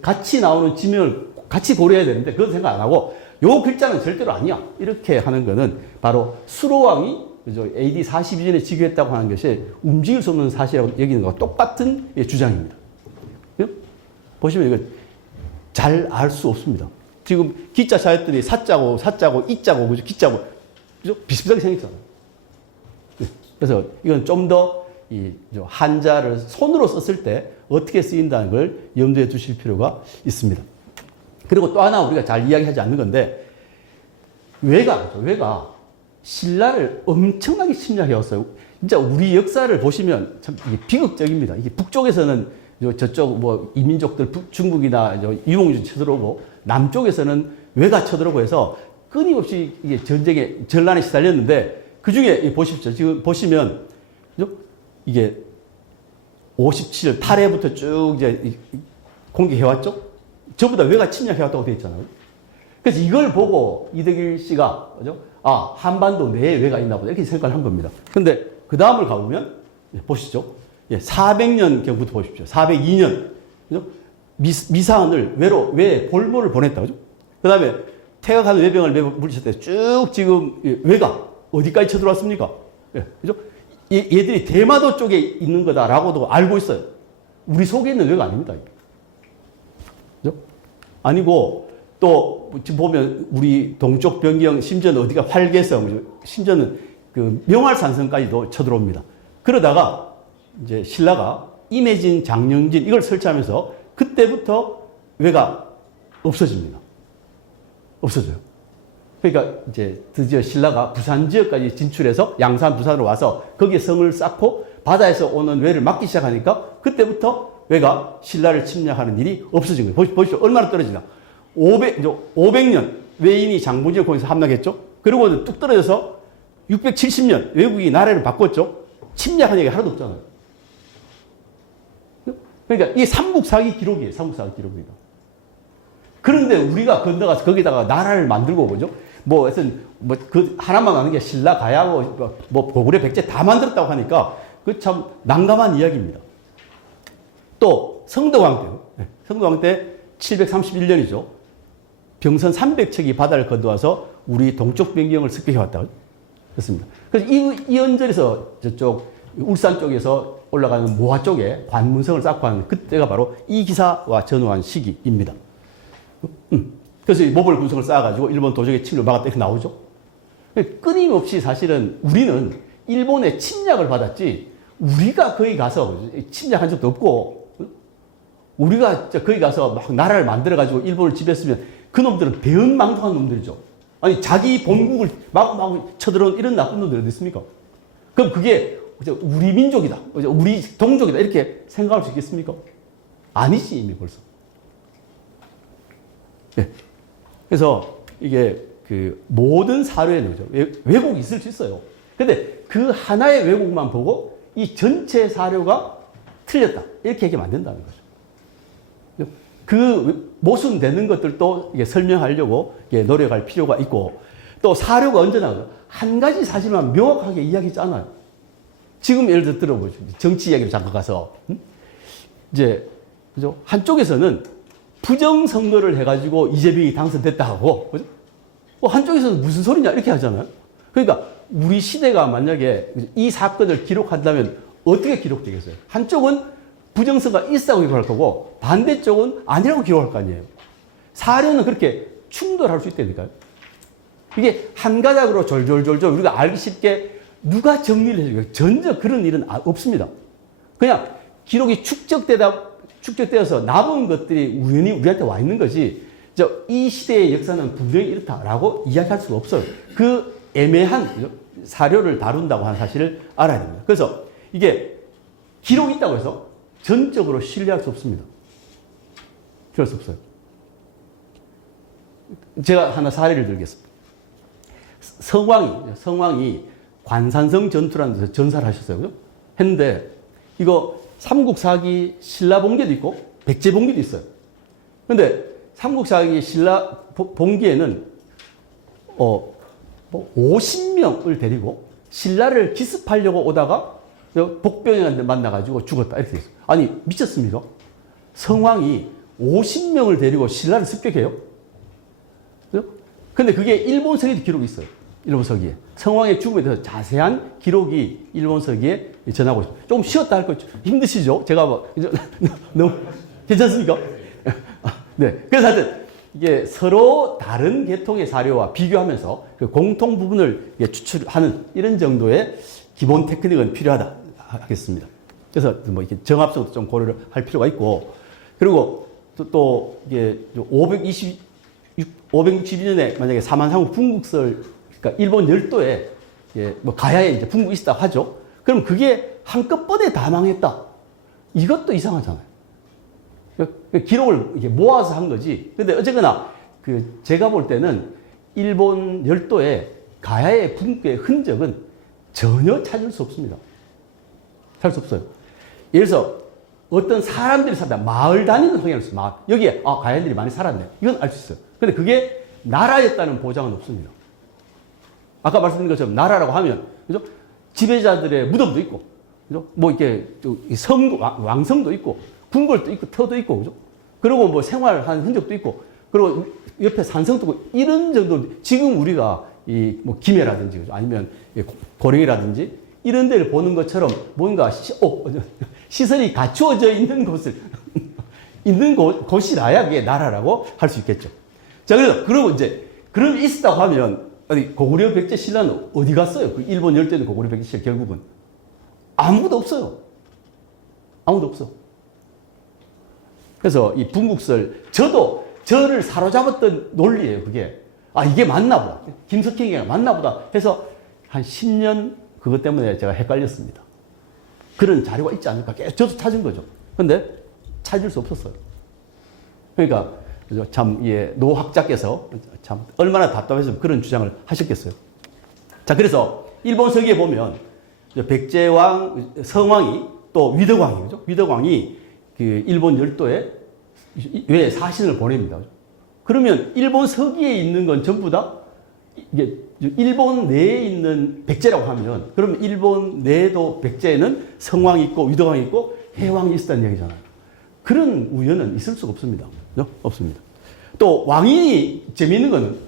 같이 나오는 지명을 같이 고려해야 되는데 그건 생각 안 하고 요 글자는 절대로 아니야 이렇게 하는 거는 바로 수로왕이 AD 42년에 즉위했다고 하는 것이 움직일 수 없는 사실이라고 여기는 것과 똑같은 주장입니다. 보시면 이거 잘 알 수 없습니다. 지금 기자 찾았더니 사자고 이자고 그죠? 기자고 그죠? 비슷하게 생겼잖아요. 그래서 이건 좀 더 이 한자를 손으로 썼을 때 어떻게 쓰인다는 걸 염두에 두실 필요가 있습니다. 그리고 또 하나 우리가 잘 이야기하지 않는 건데 외가 신라를 엄청나게 침략해왔어요. 진짜 우리 역사를 보시면 참 이게 비극적입니다. 이게 북쪽에서는 저쪽 뭐 이민족들 중국이나 유목민족 쳐들어오고 남쪽에서는 외가 쳐들어오고 해서 끊임없이 이게 전란에 시달렸는데 그 중에 보십시오. 지금 보시면 이게 57년 탈해부터 쭉 이제 공격해왔죠? 전부 다 외가 침략해왔다고 되어 있잖아요. 그래서 이걸 보고 이덕일 씨가, 그죠? 아, 한반도 내에 외가 있나 보다. 이렇게 생각을 한 겁니다. 근데 그 다음을 가보면, 보시죠. 400년 경부터 보십시오. 402년. 그죠? 미사은을 외에 볼모를 보냈다. 그죠? 그 다음에 태각하는 외병을 물리쳤을 때 쭉 지금 외가 어디까지 쳐들어왔습니까? 그죠? 얘들이 대마도 쪽에 있는 거다라고도 알고 있어요. 우리 속에 있는 외가 아닙니다. 그죠? 아니고, 또, 지금 보면 우리 동쪽 변경, 심지어는 어디가 활개성, 심지어는 그 명활산성까지도 쳐들어옵니다. 그러다가 이제 신라가 임해진, 장영진 이걸 설치하면서 그때부터 왜가 없어집니다. 없어져요. 그러니까 이제 드디어 신라가 부산 지역까지 진출해서 양산 부산으로 와서 거기에 성을 쌓고 바다에서 오는 왜를 막기 시작하니까 그때부터 왜가 신라를 침략하는 일이 없어진 거예요. 보십시오. 얼마나 떨어지나. 500년 외인이 장본지를 거기서 함락했죠. 그리고 뚝 떨어져서 670년 외국이 나라를 바꿨죠. 침략한 얘기가 하나도 없잖아요. 그러니까 이게 삼국사기 기록이에요. 삼국사기 기록입니다. 그런데 우리가 건너가서 거기다가 나라를 만들고 뭐죠? 뭐 하여튼 뭐 그 하나만 하는 게 신라 가야고 뭐 고구려 백제 다 만들었다고 하니까 그 참 난감한 이야기입니다. 또 성덕왕 때, 성덕왕 때 731년이죠. 병선 300척이 바다를 건너와서 우리 동쪽 변경을 습격해 왔다. 그렇습니다. 그래서 이 언저리에서 저쪽 울산 쪽에서 올라가는 모화 쪽에 관문성을 쌓고 하는 그때가 바로 이 기사와 전후한 시기입니다. 그래서 모벌 군성을 쌓아가지고 일본 도적의 침략을 막았다 이렇게 나오죠. 끊임없이 사실은 우리는 일본의 침략을 받았지 우리가 거기 가서 침략한 적도 없고 우리가 거기 가서 막 나라를 만들어가지고 일본을 지배했으면 그 놈들은 배은망덕한 놈들이죠. 아니 자기 본국을 마구 쳐들어온 이런 나쁜 놈들이 어디 있습니까? 그럼 그게 우리 민족이다, 우리 동족이다 이렇게 생각할 수 있겠습니까? 아니지 이미 벌써. 네. 그래서 이게 그 모든 사료에는 왜곡이 있을 수 있어요. 근데 그 하나의 왜곡만 보고 이 전체 사료가 틀렸다 이렇게 얘기하면 안 된다는 거죠. 그 모순되는 것들도 이게 설명하려고 이게 노력할 필요가 있고 또 사료가 언제나 한 가지 사실만 명확하게 이야기했잖아요. 지금 예를 들어 들어보죠. 정치 이야기로 잠깐 가서 이제 그죠? 한쪽에서는 부정 선거를 해가지고 이재명이 당선됐다 하고 그죠? 한쪽에서는 무슨 소리냐 이렇게 하잖아요. 그러니까 우리 시대가 만약에 이 사건을 기록한다면 어떻게 기록되겠어요? 한쪽은 부정선거가 있다고 기록할 거고 반대쪽은 아니라고 기록할 거 아니에요. 사료는 그렇게 충돌할 수 있다니까요. 이게 한 가닥으로 졸졸졸졸 우리가 알기 쉽게 누가 정리를 해줘요? 전혀 그런 일은 없습니다. 그냥 기록이 축적되어서 남은 것들이 우연히 우리한테 와 있는 거지. 이 시대의 역사는 분명히 이렇다라고 이야기할 수가 없어요. 그 애매한 사료를 다룬다고 하는 사실을 알아야 됩니다. 그래서 이게 기록이 있다고 해서 전적으로 신뢰할 수 없습니다. 그럴 수 없어요. 제가 하나 사례를 들겠습니다. 성왕이 관산성 전투라는 데서 전사를 하셨어요. 그죠? 했는데 이거 삼국사기 신라봉기도 있고 백제봉기도 있어요. 근데 삼국사기 신라봉기에는 50명을 데리고 신라를 기습하려고 오다가 복병이한테 만나가지고 죽었다 이렇게 됐어요. 아니 미쳤습니까? 성왕이 50명을 데리고 신라를 습격해요. 근데 그게 일본서기에도 기록이 있어요. 일본서기에. 성왕의 죽음에 대해서 자세한 기록이 일본서기에 전하고 있어요. 조금 쉬었다 할 거 힘드시죠? 제가 너무 괜찮습니까? 네. 그래서 하여튼 이게 서로 다른 계통의 사료와 비교하면서 그 공통 부분을 추출하는 이런 정도의 기본 테크닉은 필요하다 하겠습니다. 그래서 뭐 이렇게 정합성도 좀 고려를 할 필요가 있고 그리고 또 이게 562년에 만약에 사만상국 분국설 그러니까 일본 열도에 뭐 가야에 이제 분국이 있다 하죠. 그럼 그게 한꺼번에 다 망했다. 이것도 이상하잖아요. 기록을 이렇게 모아서 한 거지. 근데 어쨌거나 제가 볼 때는 일본 열도에 가야의 분국의 흔적은 전혀 찾을 수 없습니다. 찾을 수 없어요. 예를 들어서 어떤 사람들이 살다 마을 단위는 확인할 수 있어요. 마을. 여기에 가야인들이 많이 살았네. 이건 알 수 있어요. 근데 그게 나라였다는 보장은 없습니다. 아까 말씀드린 것처럼 나라라고 하면 그죠? 지배자들의 무덤도 있고 그죠? 뭐 이렇게 성도 왕성도 있고 궁궐도 있고 터도 있고 그죠? 그리고 뭐 생활한 흔적도 있고 그리고 옆에 산성도 있고 이런 정도 지금 우리가 뭐 김해라든지 그죠? 아니면 고령이라든지 이런 데를 보는 것처럼 뭔가 시설이 갖추어져 있는 곳을 있는 곳이라야 그게 나라라고 할 수 있겠죠. 자, 그래서 그러고 이제 그런 있었다고 하면 아니, 고구려 백제 신라는 어디 갔어요? 그 일본 열도는 고구려 백제 신라 결국은. 아무도 없어요. 아무도 없어. 그래서 이 분국설, 저도 저를 사로잡았던 논리예요, 그게. 아, 이게 맞나 보다. 김석희가 맞나 보다 해서 한 10년 그것 때문에 제가 헷갈렸습니다. 그런 자료가 있지 않을까. 계속 저도 찾은 거죠. 근데 찾을 수 없었어요. 그러니까 참, 예, 노 학자께서 참 얼마나 답답해서 그런 주장을 하셨겠어요. 자, 그래서 일본 서기에 보면 백제왕, 성왕이 또 위덕왕이, 그죠? 위덕왕이 그 일본 열도에 왜 사신을 보냅니다. 그러면 일본 서기에 있는 건 전부 다 이게 일본 내에 있는 백제라고 하면 그러면 일본 내에도 백제에는 성왕이 있고 위덕왕이 있고 해왕이 있었다는 얘기잖아요. 그런 우연은 있을 수가 없습니다. 없습니다. 또 왕인이 재미있는 거는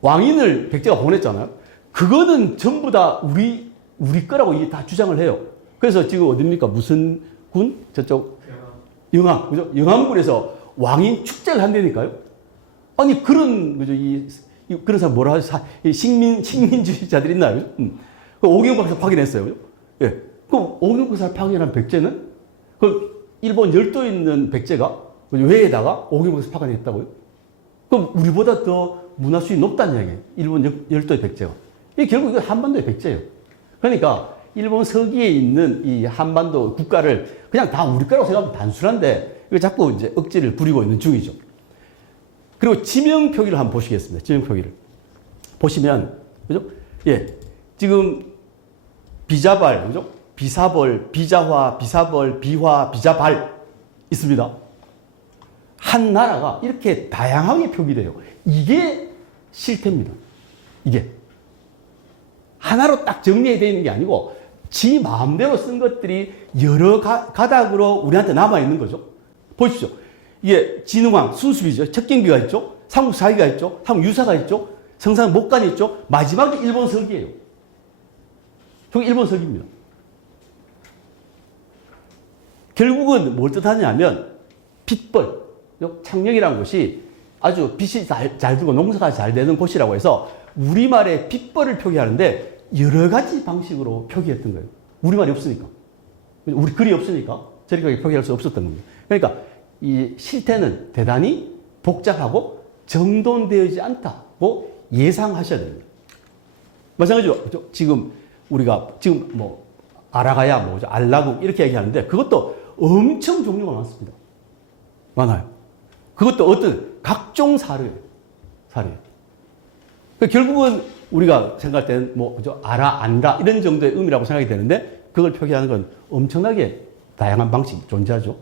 왕인을 백제가 보냈잖아요. 그거는 전부 다 우리 거라고 다 주장을 해요. 그래서 지금 어딥니까? 무슨 군? 저쪽 영암, 그죠? 영암군에서 왕인 축제를 한다니까요. 아니 그런 그죠? 그런 사람 뭐라 하죠? 식민주의자들 있나요? 그 오경 박사 파견했어요. 그죠? 예. 그럼 오경 박사 파견한 백제는 그 일본 열도에 있는 백제가 외에다가 오경 박사 파견했다고요? 그럼 우리보다 더 문화 수준이 높다는 얘기예요. 일본 열도의 백제가. 이 결국 이거 한반도의 백제예요. 그러니까 일본 서기에 있는 이 한반도 국가를 그냥 다 우리 거라고 생각하면 단순한데 이거 자꾸 이제 억지를 부리고 있는 중이죠. 그리고 지명 표기를 한번 보시겠습니다. 지명 표기를 보시면 그죠? 예, 지금 비자발, 그죠? 비사벌, 비자화, 비사벌, 비화, 비자발 있습니다. 한 나라가 이렇게 다양하게 표기돼요. 이게 실태입니다. 이게 하나로 딱 정리되어 있는 게 아니고 지 마음대로 쓴 것들이 여러 가닥으로 우리한테 남아있는 거죠. 보십시오. 이게 진흥왕, 순수비죠. 척경비가 있죠. 삼국사기가 있죠. 삼국유사가 있죠. 성상목간이 있죠. 마지막에 일본 서기예요. 저게 일본 서기입니다. 결국은 뭘 뜻하냐면 빚벌, 창녕이라는 것이 아주 빚이 잘 들고 농사가 잘 되는 곳이라고 해서 우리말의 빚벌을 표기하는데 여러 가지 방식으로 표기했던 거예요. 우리말이 없으니까. 우리 글이 없으니까 저렇게 표기할 수 없었던 겁니다. 그러니까 이 실태는 대단히 복잡하고 정돈되어지지 않다고 예상하셔야 됩니다. 마찬가지로 지금 우리가 지금 뭐 아라가야, 뭐죠, 알라국 이렇게 얘기하는데 그것도 엄청 종류가 많습니다. 많아요. 그것도 어떤 각종 사료예요. 결국은 우리가 생각할 때는 뭐 그죠, 알아, 안다 이런 정도의 의미라고 생각이 되는데 그걸 표기하는 건 엄청나게 다양한 방식이 존재하죠.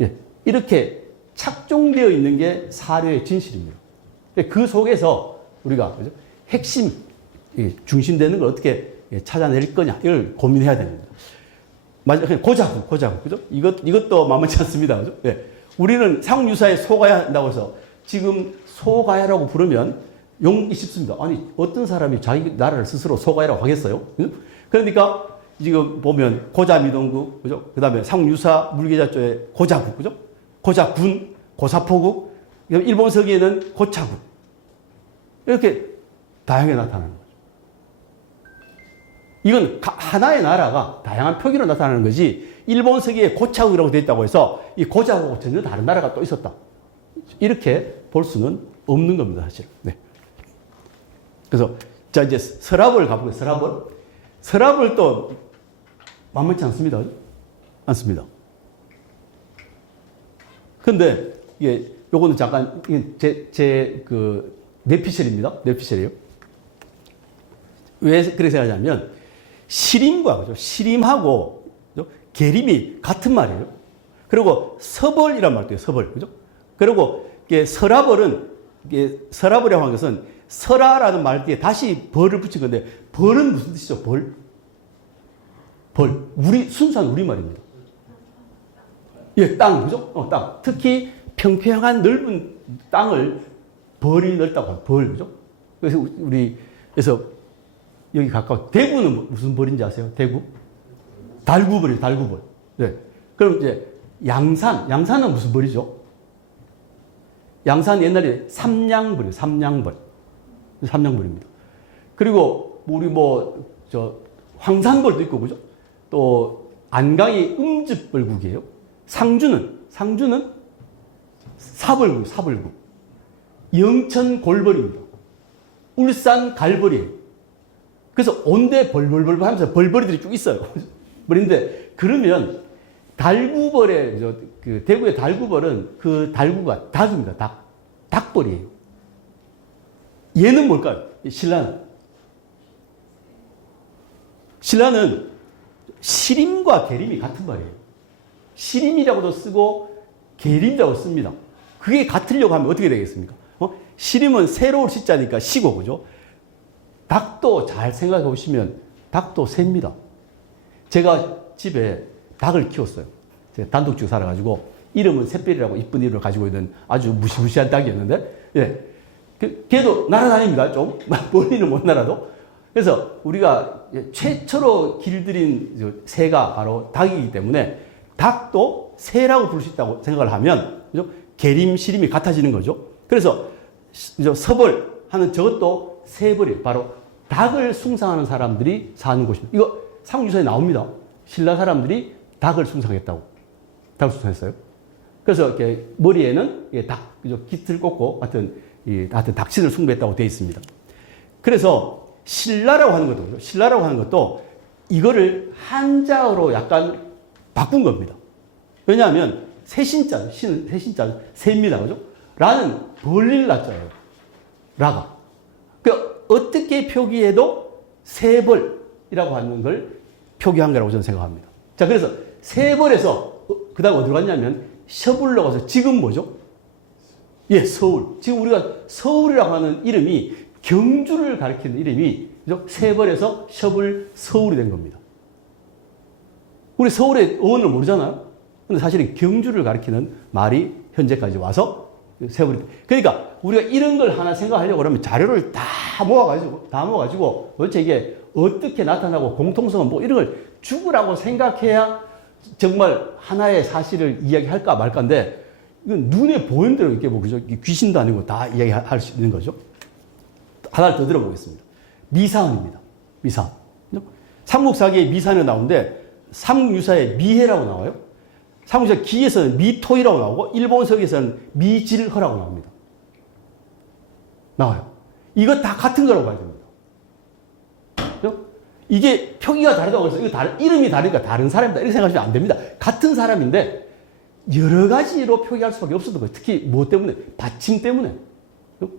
예, 이렇게 착종되어 있는 게 사료의 진실입니다. 그 속에서 우리가 그죠? 핵심, 중심되는 걸 어떻게 찾아낼 거냐 이걸 고민해야 됩니다. 맞아요. 고자구, 그죠? 이것도 만만치 않습니다. 그죠? 예. 우리는 상유사에 속아야 한다고 해서 지금 속아야라고 부르면 용기 쉽습니다. 아니, 어떤 사람이 자기 나라를 스스로 속아야라고 하겠어요? 그죠? 그러니까 지금 보면 고자미동국, 그죠? 그 다음에 상유사 물계자조의 고자국, 그죠? 고자군, 고사포국, 일본 서기에는 고차국. 이렇게 다양하게 나타나는 거죠. 이건 하나의 나라가 다양한 표기로 나타나는 거지 일본 서기에 고차국이라고 되어 있다고 해서 이 고자국하고 전혀 다른 나라가 또 있었다. 이렇게 볼 수는 없는 겁니다, 사실. 네. 그래서 자 이제 서랍을 가보겠습니다. 서랍을 또 만만치 않습니다. 않습니다. 근데 이게 요거는 잠깐 그 뇌피셜입니다. 뇌피셜이에요. 왜 그렇게 생각하냐면 시림과 그죠? 시림하고 그죠? 계림이 같은 말이에요. 그리고 서벌이란 말도 해요. 서벌, 그죠? 그리고 이게 서라벌은 이게 서라벌이라고 하는 것은 설아라는 말 뒤에 다시 벌을 붙인 건데 벌은 무슨 뜻이죠? 벌. 순수한 우리말입니다. 예, 땅, 그죠? 땅. 특히 평평한 넓은 땅을 벌이 넓다고 해요. 벌, 그죠? 그래서 여기 가까워. 대구는 무슨 벌인지 아세요? 대구? 달구벌이에요, 달구벌. 네. 그럼 이제 양산은 무슨 벌이죠? 양산 옛날에 삼양벌이에요, 삼양벌. 삼양벌입니다. 그리고 우리 황산벌도 있고 그죠? 또 안강이 음즙벌국이에요. 상주는 사벌국. 영천 골벌입니다. 울산 갈벌이에요. 그래서 온데 벌벌벌 하면서 벌벌이들이 쭉 있어요. 그런데 그러면 달구벌의 그 대구의 달구벌은 그 달구가 닭입니다. 닭벌이에요. 얘는 뭘까요? 신라는 시림과 계림이 같은 말이에요. 시림이라고도 쓰고 계림이라고 씁니다. 그게 같으려고 하면 어떻게 되겠습니까? 시림은 새로울 시자니까 시고 그죠? 닭도 잘 생각해 보시면 닭도 새입니다. 제가 집에 닭을 키웠어요. 제가 단독주에 살아가지고 이름은 샛별이라고 이쁜 이름을 가지고 있는 아주 무시무시한 닭이었는데, 예. 걔도 날아다닙니다. 좀 멀리는 못 날아도. 그래서 우리가 최초로 길들인 새가 바로 닭이기 때문에 닭도 새라고 부를 수 있다고 생각을 하면 그죠? 계림, 시림이 같아지는 거죠. 그래서 서벌 하는 저것도 새벌이에요. 바로 닭을 숭상하는 사람들이 사는 곳입니다. 이거 삼국유사에 나옵니다. 신라 사람들이 닭을 숭상했다고. 닭을 숭상했어요. 그래서 이렇게 머리에는 닭, 깃을 꽂고 하여튼 닭신을 숭배했다고 되어 있습니다. 그래서 신라라고 하는 것도 이거를 한자어로 약간 바꾼 겁니다. 왜냐하면 새신자, 신은 새신자, 새입니다. 그죠? 라는 벌릴 라자예요. 라가. 어떻게 표기해도 새벌이라고 하는 걸 표기한 거라고 저는 생각합니다. 자, 그래서 새벌에서 그 다음 어디로 갔냐면 셔불로 가서 지금 뭐죠? 예, 서울. 지금 우리가 서울이라고 하는 이름이 경주를 가리키는 이름이 그죠? 새벌에서 셔불 서울이 된 겁니다. 우리 서울의 어원을 모르잖아요. 근데 사실은 경주를 가리키는 말이 현재까지 와서 세월이. 그러니까 우리가 이런 걸 하나 생각하려고 그러면 자료를 다 모아가지고 도대체 이게 어떻게 나타나고 공통성은 뭐 이런 걸 죽으라고 생각해야 정말 하나의 사실을 이야기할까 말까인데 이건 눈에 보이는 대로 이렇게 뭐 그죠? 귀신도 아니고 다 이야기할 수 있는 거죠. 하나를 더 들어보겠습니다. 미사헌입니다. 미사헌. 삼국사기에 미사헌이 나오는데 삼국유사에 미해라고 나와요. 삼국유사 기에서는 미토이라고 나오고 일본서기에서는 미질허라고 나옵니다. 나와요. 이거 다 같은 거라고 봐야 됩니다. 이게 표기가 다르다고 해서 이거 이름이 다르니까 다른 사람이다 이렇게 생각하시면 안 됩니다. 같은 사람인데 여러 가지로 표기할 수밖에 없었던 거예요. 특히 무엇 때문에? 받침 때문에.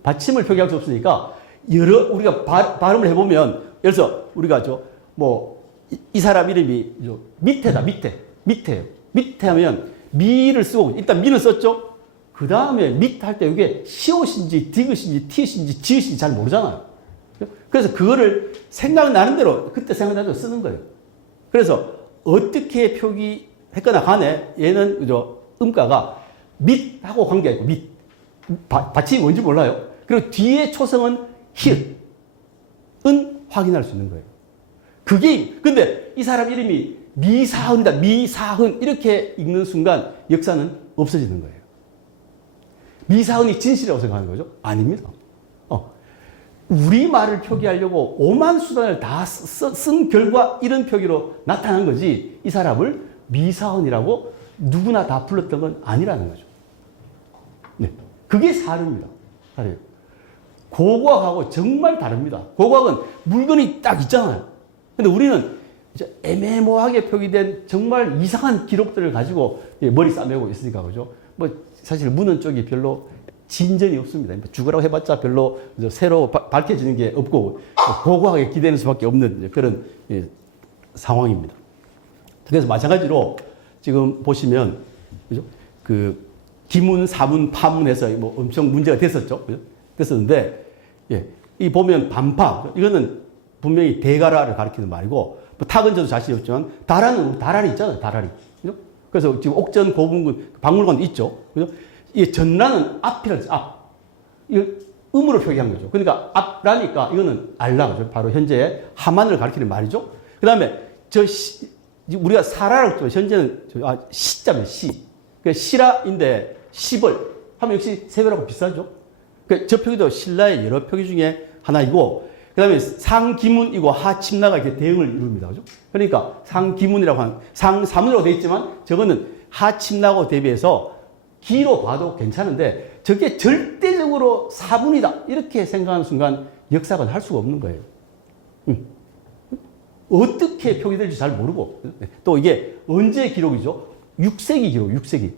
받침을 표기할 수 없으니까 우리가 발음을 해보면 예를 들어서 우리가 이 사람 이름이 밑에다 밑에예요. 밑에 하면 미를 쓰고 일단 미는 썼죠. 그 다음에 밑 할 때 이게 시옷인지 디귿인지 티읕인지 지읒인지 잘 모르잖아요. 그래서 그거를 생각나는 대로 그때 생각나는 대로 쓰는 거예요. 그래서 어떻게 표기했거나 간에 얘는 음가가 밑하고 관계가 있고 밑 받침이 뭔지 몰라요. 그리고 뒤에 초성은 히읗은 확인할 수 있는 거예요. 근데 이 사람 이름이 미사헌이다. 미사헌 이렇게 읽는 순간 역사는 없어지는 거예요. 미사헌이 진실이라고 생각하는 거죠? 아닙니다. 우리말을 표기하려고 오만 수단을 다 쓴 결과 이런 표기로 나타난 거지 이 사람을 미사헌이라고 누구나 다 불렀던 건 아니라는 거죠. 네. 그게 사료입니다. 사료. 고고학하고 정말 다릅니다. 고고학은 물건이 딱 있잖아요. 근데 우리는 이제 애매모호하게 표기된 정말 이상한 기록들을 가지고 머리 싸매고 있으니까 그죠? 사실 묻는 쪽이 별로 진전이 없습니다. 죽으라고 해봤자 별로 새로 밝혀지는 게 없고 고고하게 기대는 수밖에 없는 그런 상황입니다. 그래서 마찬가지로 지금 보시면 그죠? 그 기문, 사문, 파문에서 엄청 문제가 됐었죠. 그죠? 됐었는데 이 보면 반파 이거는 분명히 대가라를 가리키는 말이고 탁은 저도 자신이 없지만 다라는 있잖아요. 다라리. 그죠? 그래서 지금 옥전 고분군 박물관도 있죠. 그죠? 이 전라는 앞이라죠. 앞. 이거 음으로 표기한 거죠. 그러니까 앞라니까 이거는 알라죠. 바로 현재 하만을 가리키는 말이죠. 그 다음에 우리가 사라라고 했죠. 현재는 시자면 시. 시라인데 시벌 하면 역시 세벌하고 비슷하죠. 저 표기도 신라의 여러 표기 중에 하나이고, 그 다음에 상기문이고 하침나가 이렇게 대응을 이룹니다. 그죠? 그러니까 상기문이라고 하는, 상사문이라고 되어 있지만 저거는 하침나고 대비해서 기로 봐도 괜찮은데 저게 절대적으로 사문이다. 이렇게 생각하는 순간 역사관 할 수가 없는 거예요. 어떻게 표기될지 잘 모르고. 또 이게 언제 기록이죠? 6세기 기록, 6세기.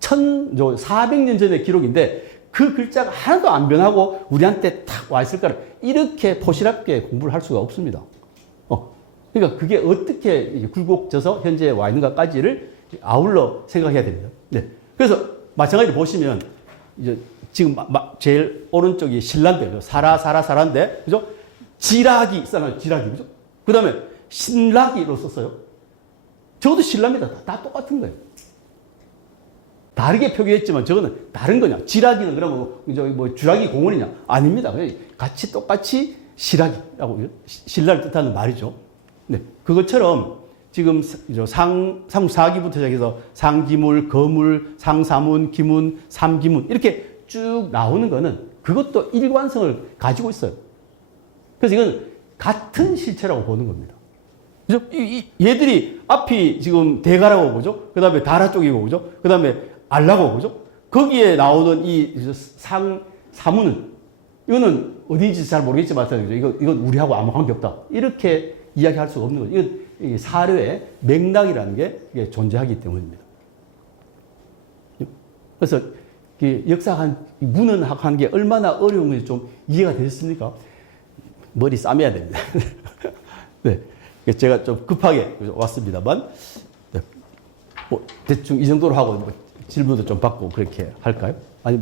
1400년 전의 기록인데 그 글자가 하나도 안 변하고 우리한테 탁 와 있을까를 이렇게 포실하게 공부를 할 수가 없습니다. 그러니까 그게 어떻게 굴곡져서 현재에 와 있는가까지를 아울러 생각해야 됩니다. 네. 그래서 마찬가지로 보시면 이제 지금 제일 오른쪽이 신라인데, 사라인데, 그죠? 지락이 있잖아요. 지락이, 그죠? 그 다음에 신라기로 썼어요. 저것도 신라입니다. 다 똑같은 거예요. 다르게 표기했지만 저거는 다른 거냐. 지라기는 그러면 뭐 주라기 공원이냐. 아닙니다. 같이 똑같이 시라기라고, 신라를 뜻하는 말이죠. 네. 그것처럼 지금 상사기부터 시작해서 상기물, 거물, 상사문, 기문, 삼기문 이렇게 쭉 나오는 거는 그것도 일관성을 가지고 있어요. 그래서 이건 같은 실체라고 보는 겁니다. 그죠? 얘들이 앞이 지금 대가라고 보죠? 그 다음에 다라 쪽이고, 그죠? 그 다음에 알라고, 그죠? 거기에 나오는 이 사문은, 이거는 어딘지 잘 모르겠지만, 이건 우리하고 아무 관계없다. 이렇게 이야기할 수가 없는 거죠. 이건 사료의 맥락이라는 게 존재하기 때문입니다. 그래서 역사 문헌학하는 게 얼마나 어려운 건지 좀 이해가 되셨습니까? 머리 싸매야 됩니다. 네. 제가 좀 급하게 왔습니다만, 네. 뭐 대충 이 정도로 하고 뭐 질문도 좀 받고 그렇게 할까요? 아니